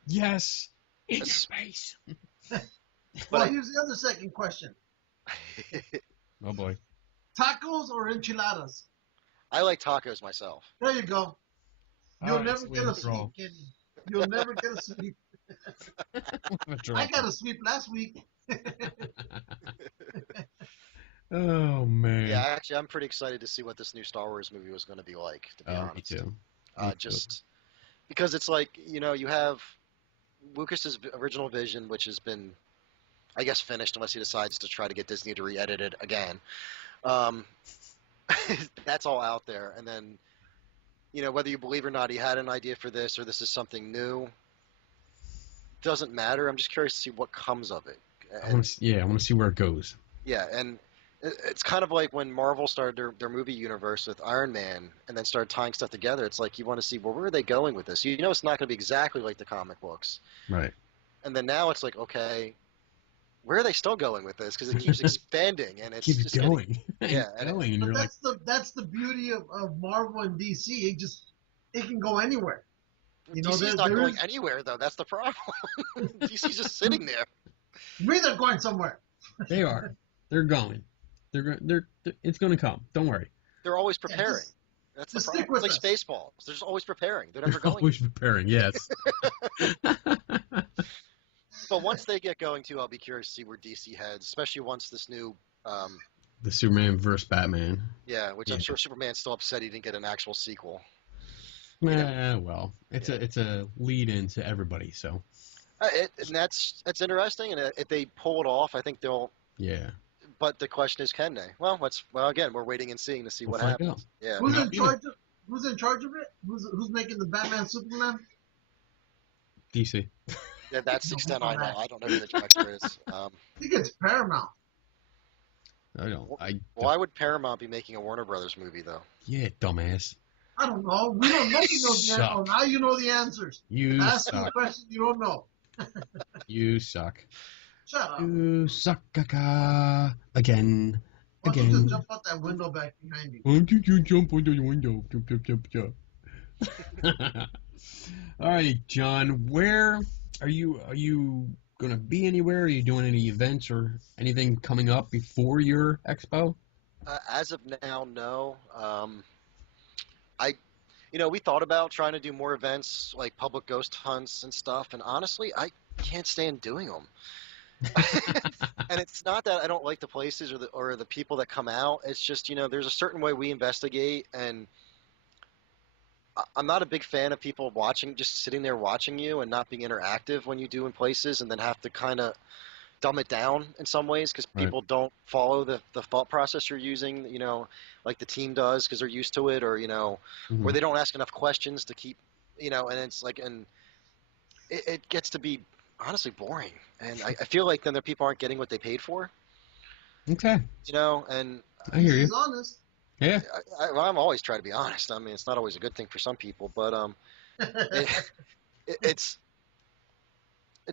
Yes. In space. Well, here's the other second question: Oh boy. tacos or enchiladas? I like tacos myself. There you go. You'll All right, never so we get have a a draw. sweep, Kenny. You'll never get a sweep. I got a sweep last week. Oh man. Yeah, actually, I'm pretty excited to see what this new Star Wars movie was going to be like. To be honest, Me too. Just because it's like you have Lucas's original vision, which has been, I guess, finished unless he decides to try to get Disney to re-edit it again. That's all out there, and then whether you believe or not, he had an idea for this or this is something new. Doesn't matter. I'm just curious to see what comes of it. I want to see where it goes. Yeah, and it's kind of like when Marvel started their movie universe with Iron Man and then started tying stuff together. It's like you want to see, well, where are they going with this? It's not going to be exactly like the comic books. Right. And then now it's like, okay, where are they still going with this? Because it keeps expanding and it's keeps just going. Yeah, going, and But you're that's the beauty of Marvel and DC. It can go anywhere. DC's not going anywhere, though. That's the problem. DC's just sitting there. They're going somewhere. They are. They're going. It's going to come. Don't worry. They're always preparing. Yeah, That's the just problem. stick with It's like us. Spaceballs. They're just always preparing. They're never going. Always preparing. Yes. But once they get going, too, I'll be curious to see where DC heads, especially once this new the Superman versus Batman. Yeah, which I'm sure Superman's still upset he didn't get an actual sequel. Well, it's a lead in to everybody, so. And that's interesting, and if they pull it off, I think they'll. Yeah. But the question is, can they? Well, again, we're waiting and seeing to see what happens. Yeah. Who's in charge of it? Who's making the Batman Superman? DC. Yeah, that's the extent I know. I don't know who the director is. I think it's Paramount. I don't. Why would Paramount be making a Warner Brothers movie, though? Yeah, dumbass. I don't know. We don't know. You know the answers. Oh, now you know the answers. You Ask suck. a question you don't know. You suck. Shut up. You suck, caca. Again. Why don't you just jump out that window back behind you? Why don't you jump out the window? Jump, jump, jump, jump. All right, John. Where are you? Are you going to be anywhere? Are you doing any events or anything coming up before your expo? As of now, no. We thought about trying to do more events like public ghost hunts and stuff, and honestly, I can't stand doing them. And it's not that I don't like the places or the people that come out. It's just, there's a certain way we investigate, and I'm not a big fan of people just sitting there watching you and not being interactive when you do in places, and then have to kind of dumb it down in some ways because people don't follow the thought process you're using, like the team does because they're used to it, or, or they don't ask enough questions to keep, and it's like, and it gets to be honestly boring. And I feel like then the people aren't getting what they paid for. Okay. And I hear you. He's honest. Yeah. I'm always trying to be honest. I mean, it's not always a good thing for some people, but it's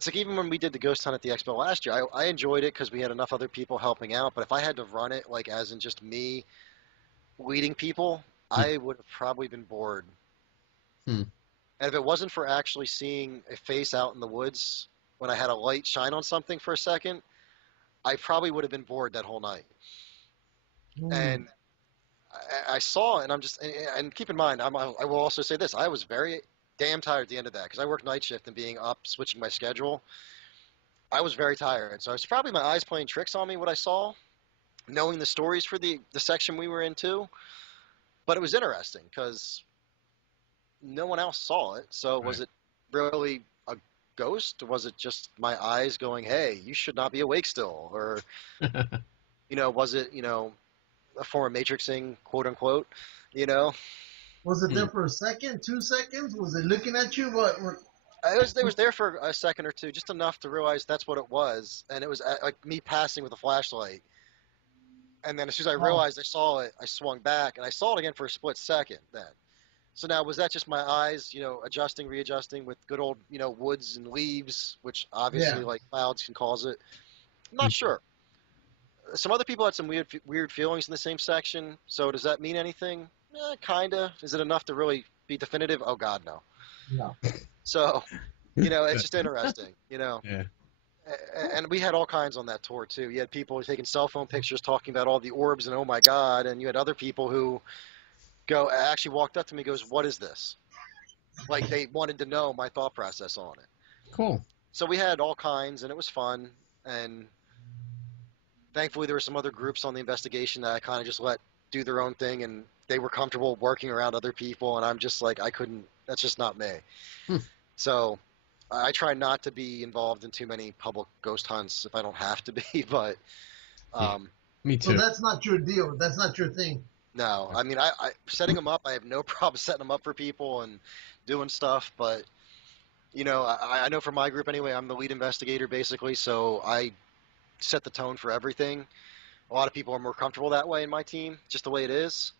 like even when we did the ghost hunt at the expo last year, I enjoyed it because we had enough other people helping out. But if I had to run it like as in just me leading people, I would have probably been bored. And if it wasn't for actually seeing a face out in the woods when I had a light shine on something for a second, I probably would have been bored that whole night. And I saw, and I'm just, and keep in mind, I will also say this: I was very damn tired at the end of that because I worked night shift and being up, switching my schedule. I was very tired, so it's probably my eyes playing tricks on me what I saw, knowing the stories for the section we were in too. But it was interesting because no one else saw it. So was it really a ghost? Or was it just my eyes going, "Hey, you should not be awake still"? Or was it a form of matrixing, quote unquote? Was it there for a second, 2 seconds? Was it looking at you? What? It was there for a second or two, just enough to realize that's what it was, and it was like me passing with a flashlight. And then as soon as I Oh, realized I saw it, I swung back, and I saw it again for a split second. Then, so now was that just my eyes, adjusting, readjusting with good old, woods and leaves, which yeah. obviously like clouds can cause it. I'm not sure. Some other people had some weird feelings in the same section. So does that mean anything? Kinda. Is it enough to really be definitive? Oh God, no. No. So, it's just interesting. Yeah. And we had all kinds on that tour too. You had people taking cell phone pictures, talking about all the orbs and oh my God, and you had other people who actually walked up to me, and goes, "What is this?" Like they wanted to know my thought process on it. Cool. So we had all kinds, and it was fun. And thankfully, there were some other groups on the investigation that I kind of just let do their own thing, and they were comfortable working around other people, and I'm just like, I couldn't. That's just not me. Hmm. So I try not to be involved in too many public ghost hunts if I don't have to be, but Me So too. that's not your deal. That's not your thing. no, I mean, I setting them up, I have no problem setting them up for people and doing stuff, but I know for my group anyway, I'm the lead investigator basically, so I set the tone for everything. A lot of people are more comfortable that way in my team, just the way it is.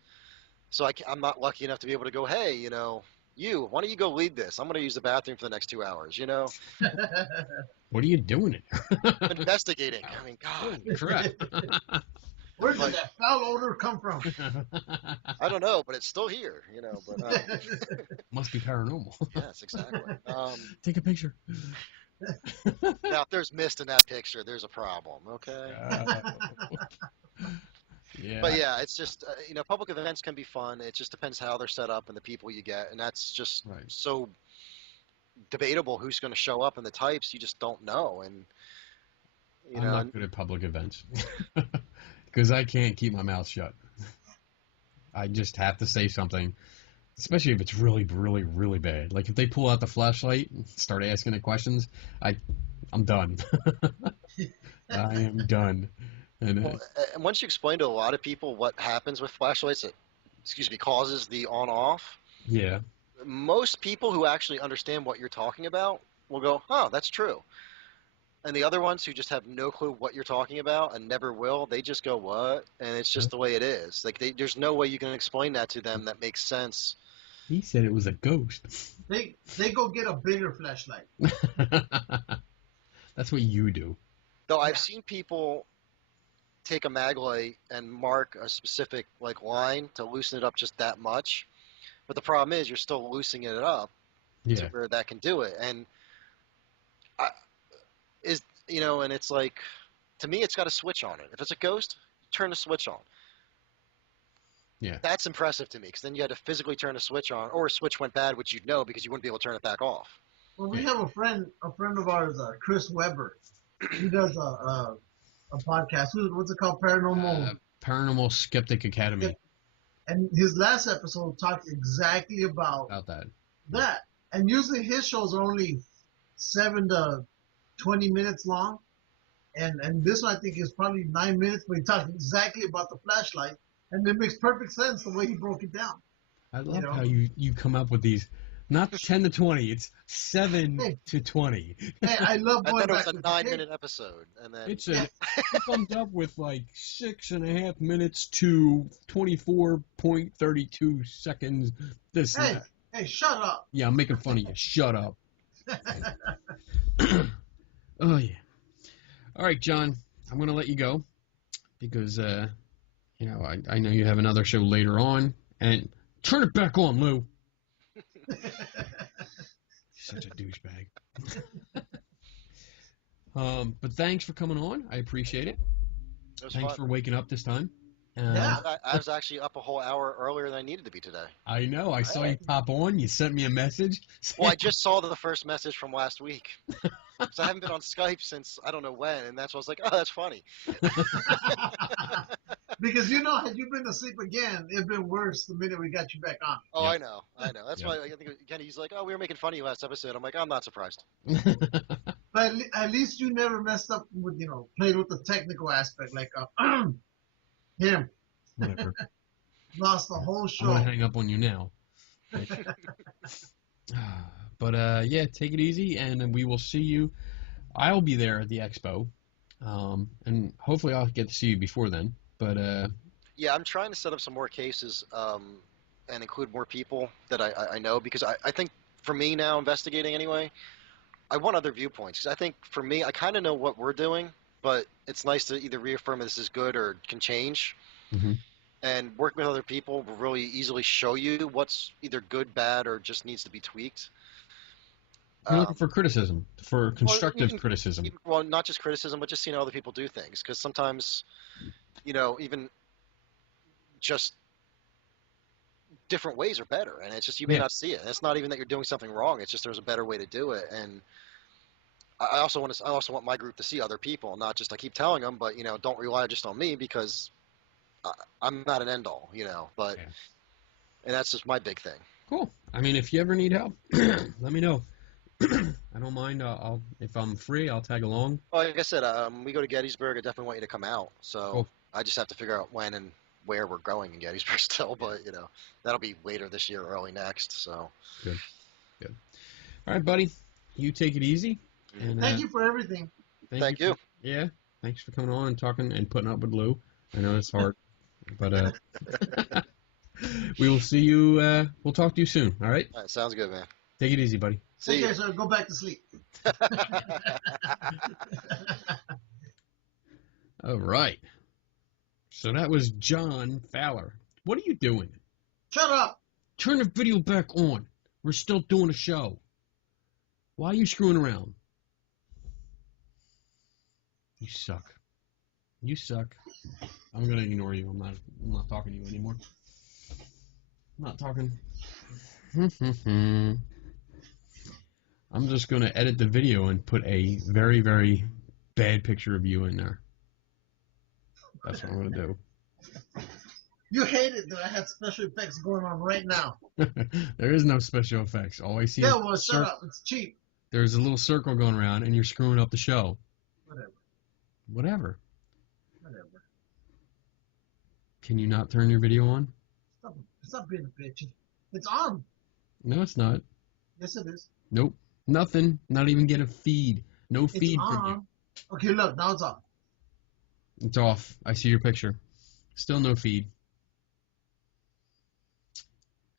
So I'm not lucky enough to be able to go, hey, why don't you go lead this? I'm going to use the bathroom for the next 2 hours, What are you doing in here? I'm investigating. I mean, God, Holy crap. Where did Like- that foul odor come from? I don't know, but it's still here, but Must be paranormal. yes, exactly. Take a picture. Now, if there's mist in that picture, there's a problem, okay? Yeah. But yeah, it's just, public events can be fun. It just depends how they're set up and the people you get. And that's just Right. so debatable who's going to show up and the types. You just don't know. And, I'm not good at public events because I can't keep my mouth shut. I just have to say something, especially if it's really, really, really bad. Like if they pull out the flashlight and start asking the questions, I'm done. I am done. And and once you explain to a lot of people what happens with flashlights, it, causes the on-off, yeah, most people who actually understand what you're talking about will go, oh, that's true. And the other ones who just have no clue what you're talking about and never will, they just go, what? And it's just the way it is. Like, there's no way you can explain that to them that makes sense. he said it was a ghost. They go get a bigger flashlight. That's what you do. Though I've seen people take a mag light and mark a specific line to loosen it up just that much. But the problem is you're still loosening it up to Yeah. where that can do it. And and it's like, to me, it's got a switch on it. If it's a ghost, turn the switch on. Yeah. That's impressive to me because then you had to physically turn a switch on, or a switch went bad, which you'd know because you wouldn't be able to turn it back off. Well, we have a friend of ours, Chris Weber. He does a podcast. What's it called? Paranormal Skeptic Academy. And his last episode talked exactly about that. And usually his shows are only 7 to 20 minutes long. And this one I think is probably 9 minutes, but he talks exactly about the flashlight. And it makes perfect sense the way he broke it down. I love how you come up with these. Not 10 to 20, it's 7 to 20. Hey, I love I going thought it was back a to 9-minute episode, and then It comes up with 6.5 minutes to 24.32 seconds. This and that. Hey, shut up. Yeah, I'm making fun of you. Shut up. Oh, yeah. All right, John, I'm going to let you go because, I know you have another show later on. And turn it back on, Lou. Such a douchebag. But thanks for coming on. I appreciate it. it was Thanks fun. for waking up this time. I was actually up a whole hour earlier than I needed to be today. I know. I saw you pop on. You sent me a message. Well, I just saw the first message from last week. So I haven't been on Skype since I don't know when, and that's why I was like, oh, that's funny. Because had you been asleep again, it'd been worse the minute we got you back on. Oh, Yep. I know. That's why I think Kenny's like, oh, we were making fun of you last episode. I'm like, I'm not surprised. But at least you never messed up with, played with the technical aspect, like him. Whatever. Lost the whole I'm show. going to hang up on you now. But, yeah, take it easy, and we will see you. I'll be there at the expo, and hopefully I'll get to see you before then. But Yeah, I'm trying to set up some more cases and include more people that I know, because I think for me now, investigating anyway, I want other viewpoints. 'Cause I think for me, I kind of know what we're doing, but it's nice to either reaffirm that this is good or can change. mhm. And working with other people will really easily show you what's either good, bad, or just needs to be tweaked. You're looking Um, for criticism, for well, constructive criticism. well, not just criticism, but just seeing how other people do things. Because sometimes, even just different ways are better, and it's just you may Yeah. not see it. And it's not even that you're doing something wrong. It's just there's a better way to do it. And I also want my group to see other people, not just I keep telling them, but don't rely just on me, because I, I'm not an end all, But Yeah. and that's just my big thing. Cool. I mean, if you ever need help, let me know. I don't mind. I'll if I'm free, I'll tag along. Well, like I said, we go to Gettysburg. I definitely want you to come out. So Cool. I just have to figure out when and where we're going in Gettysburg still, but that'll be later this year, early next. So Good. All right, buddy. You take it easy. And Thank you for everything. Thank you. Yeah. Thanks for coming on and talking and putting up with Lou. I know it's hard, but we will see you. We'll talk to you soon. All right. All right, sounds good, man. Take it easy, buddy. See Okay, you. so go back to sleep. All right. So that was John Fowler. What are you doing? Shut up. Turn the video back on. We're still doing a show. Why are you screwing around? You suck. You suck. I'm gonna ignore you. I'm not talking to you anymore. I'm not talking. I'm just gonna edit the video and put a very, very bad picture of you in there. That's what I'm gonna do. You hated that I had special effects going on right now. There is no special effects. All I see Yeah, is well, shut up. It's cheap. there's a little circle going around, and you're screwing up the show. Whatever. Whatever. Whatever. Can you not turn your video on? Stop being a bitch. It's on. No, it's not. Yes, it is. Nope. Nothing. Not even get a feed. No It's feed on. from you. Okay, look. Now it's off. It's off. I see your picture. Still no feed.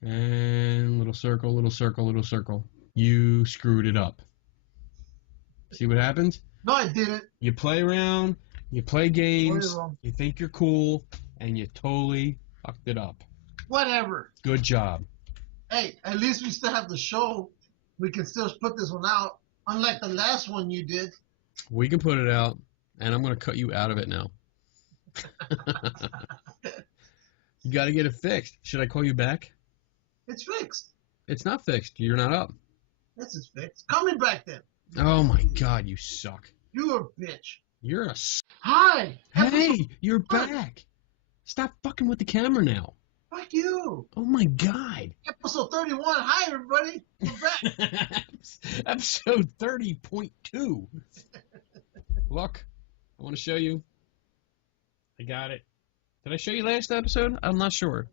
And little circle, little circle, little circle. You screwed it up. See what happens? No, I didn't. You play around, you play games, You're wrong. you think you're cool, and you totally fucked it up. Whatever. Good job. Hey, at least we still have the show. We can still put this one out. Unlike the last one you did. We can put it out, and I'm going to cut you out of it now. You got to get it fixed. Should I call you back? It's fixed. It's not fixed. You're not up. This is fixed. Call me back then. Oh my God, you suck. You're a bitch. You're a. Hi. Hey, you're back. Stop fucking with the camera now. Fuck you. Oh my God. Episode 31. Hi, everybody. We're back. Episode 30.2. Look, I want to show you. I got it. Did I show you last episode? I'm not sure.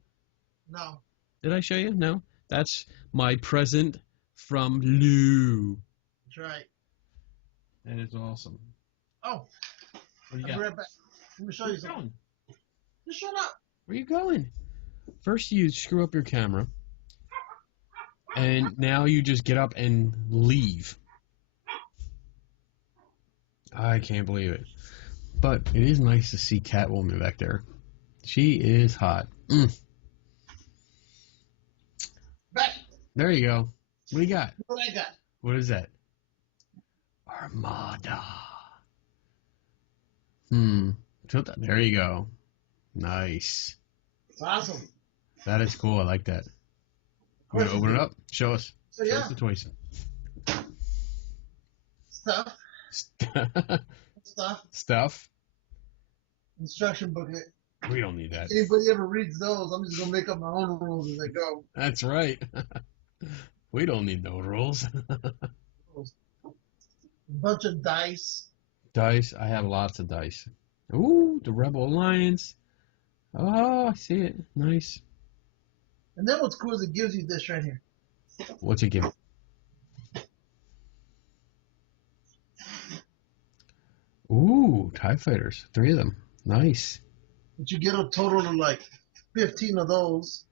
No. Did I show you? No. That's my present from Lou. That's right. That is awesome. Oh, What do you I'll be got? right back. Let me show Where you you something. going? Just shut up. Where you going? First you screw up your camera, and now you just get up and leave. I can't believe it. But it is nice to see Catwoman back there. She is hot. Back. There you go. What do you got? What I got. What is that? Armada. There you go. Nice. It's awesome. That is cool. I like that. You gonna open it up? Show us. So Show yeah, us the toys. stuff. Stuff. Instruction booklet. We don't need that. Anybody ever reads those, I'm just gonna make up my own rules as I go. That's right. We don't need no rules. A bunch of dice. Dice. I have lots of dice. Ooh, the Rebel Alliance. Oh, I see it. Nice. And then what's cool is it gives you this right here. What's it give? Ooh, TIE Fighters. 3 of them. Nice. But you get a total of like 15 of those.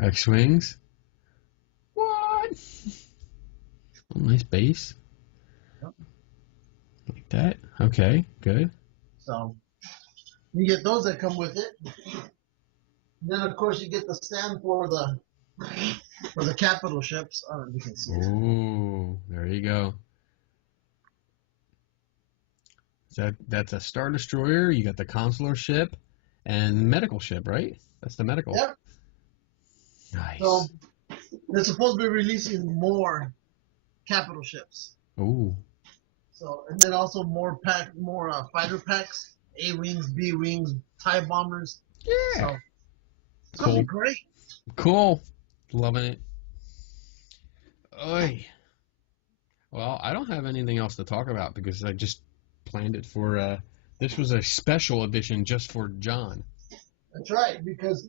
X-Wings. What? Oh, nice base. Yep. Like that. Okay, good. So you get those that come with it. And then of course you get the stand for the capital ships. I don't know if you can see it. Ooh, there you go. That's a Star Destroyer. You got the consular ship and medical ship, right? That's the medical. Yep. Nice. So they're supposed to be releasing more capital ships. Ooh. So and then also more fighter packs, A wings, B wings, TIE bombers. Yeah. So it's gonna be great. Cool. Loving it. Oy. Well, I don't have anything else to talk about because I just planned it for. This was a special edition just for John. That's right, because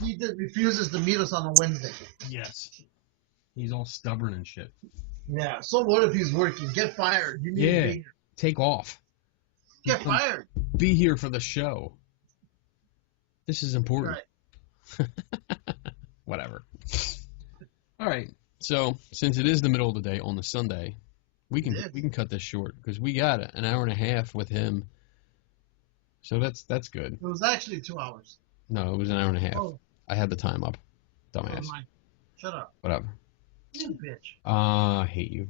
he refuses to meet us on a Wednesday. Yes. He's all stubborn and shit. Yeah. So what if he's working? Get fired. You need to be here. Take off. Get fired. Be here for the show. This is important. Right. Whatever. All right. So since it is the middle of the day on the Sunday, we can cut this short because we got an hour and a half with him. So that's good. It was actually 2 hours. No, it was an hour and a half. Oh. I had the time up. Dumbass. Shut up. Whatever. You bitch. I hate you.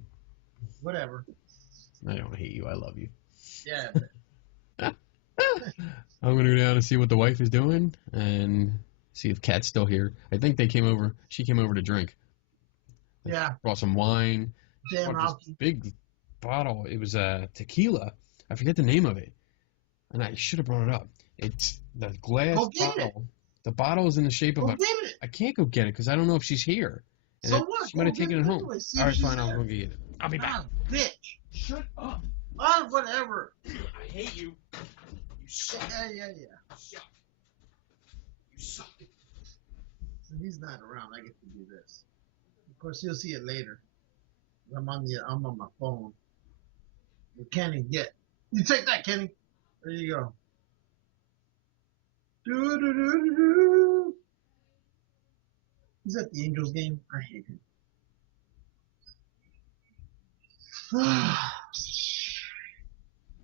Whatever. I don't hate you. I love you. Yeah. I'm gonna go down and see what the wife is doing and see if Kat's still here. I think they came over. She came over to drink. Yeah. Brought some wine. Damn Brought this big bottle. It was tequila. I forget the name of it, and I should have brought it up. It's the glass bottle. The bottle is in the shape of Go get it. I can't go get it because I don't know if she's here. And So what? She might have taken it home. Anyway. All right, fine. I'll go get it. I'll be back. Bitch. Shut up. Oh, whatever. I hate you. You suck. Yeah. You suck. You suck. So he's not around. I get to do this. Of course, you'll see it later. I'm on my phone. You can't even get. You take that, Kenny. There you go. Do. He's at the Angels game. I hate him.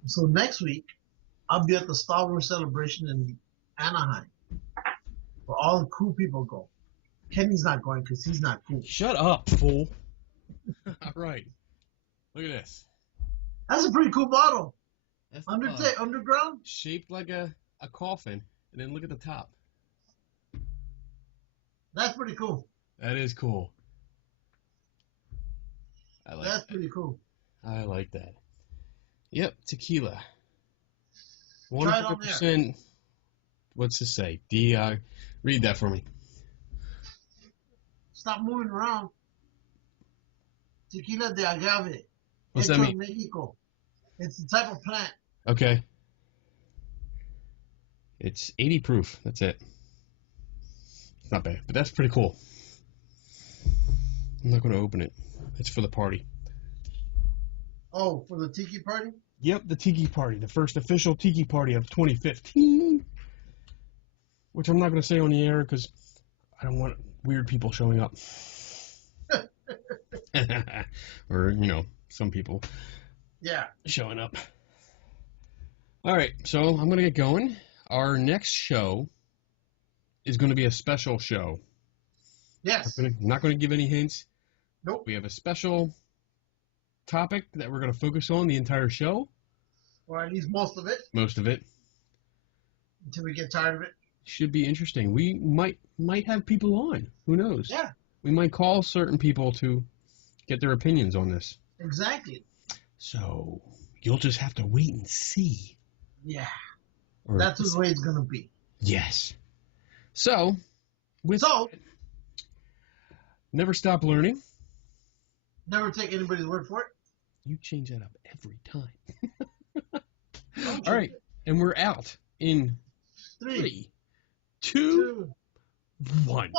So next week, I'll be at the Star Wars celebration in Anaheim, where all the cool people go. Kenny's not going because he's not cool. Shut up, fool. All right. Look at this. That's a pretty cool bottle. That's Underground? shaped like a coffin. And then look at the top. That's pretty cool. That is cool. I like That's that. pretty cool. I like that. Yep, tequila. Try it on 100%. What's this say? Read that for me. Stop moving around. Tequila de agave. What's that Hecho mean? en Mexico. It's the type of plant. Okay. It's 80 proof. That's it. It's not bad, but that's pretty cool. I'm not going to open it. It's for the party. Oh, for the tiki party? Yep, the tiki party. The first official tiki party of 2015. Which I'm not going to say on the air because I don't want weird people showing up. Or, some people showing up. All right, so I'm going to get going. Our next show is going to be a special show. Yes. I'm not going to give any hints. Nope. We have a special topic that we're going to focus on the entire show. Or at least most of it. Most of it. Until we get tired of it. Should be interesting. We might have people on. Who knows? Yeah. We might call certain people to get their opinions on this. Exactly. So you'll just have to wait and see. Yeah. Or That's the way it's going to be. Yes. So, never stop learning. Never take anybody's word for it. You change that up every time. All right. And we're out in 3, 2, 1.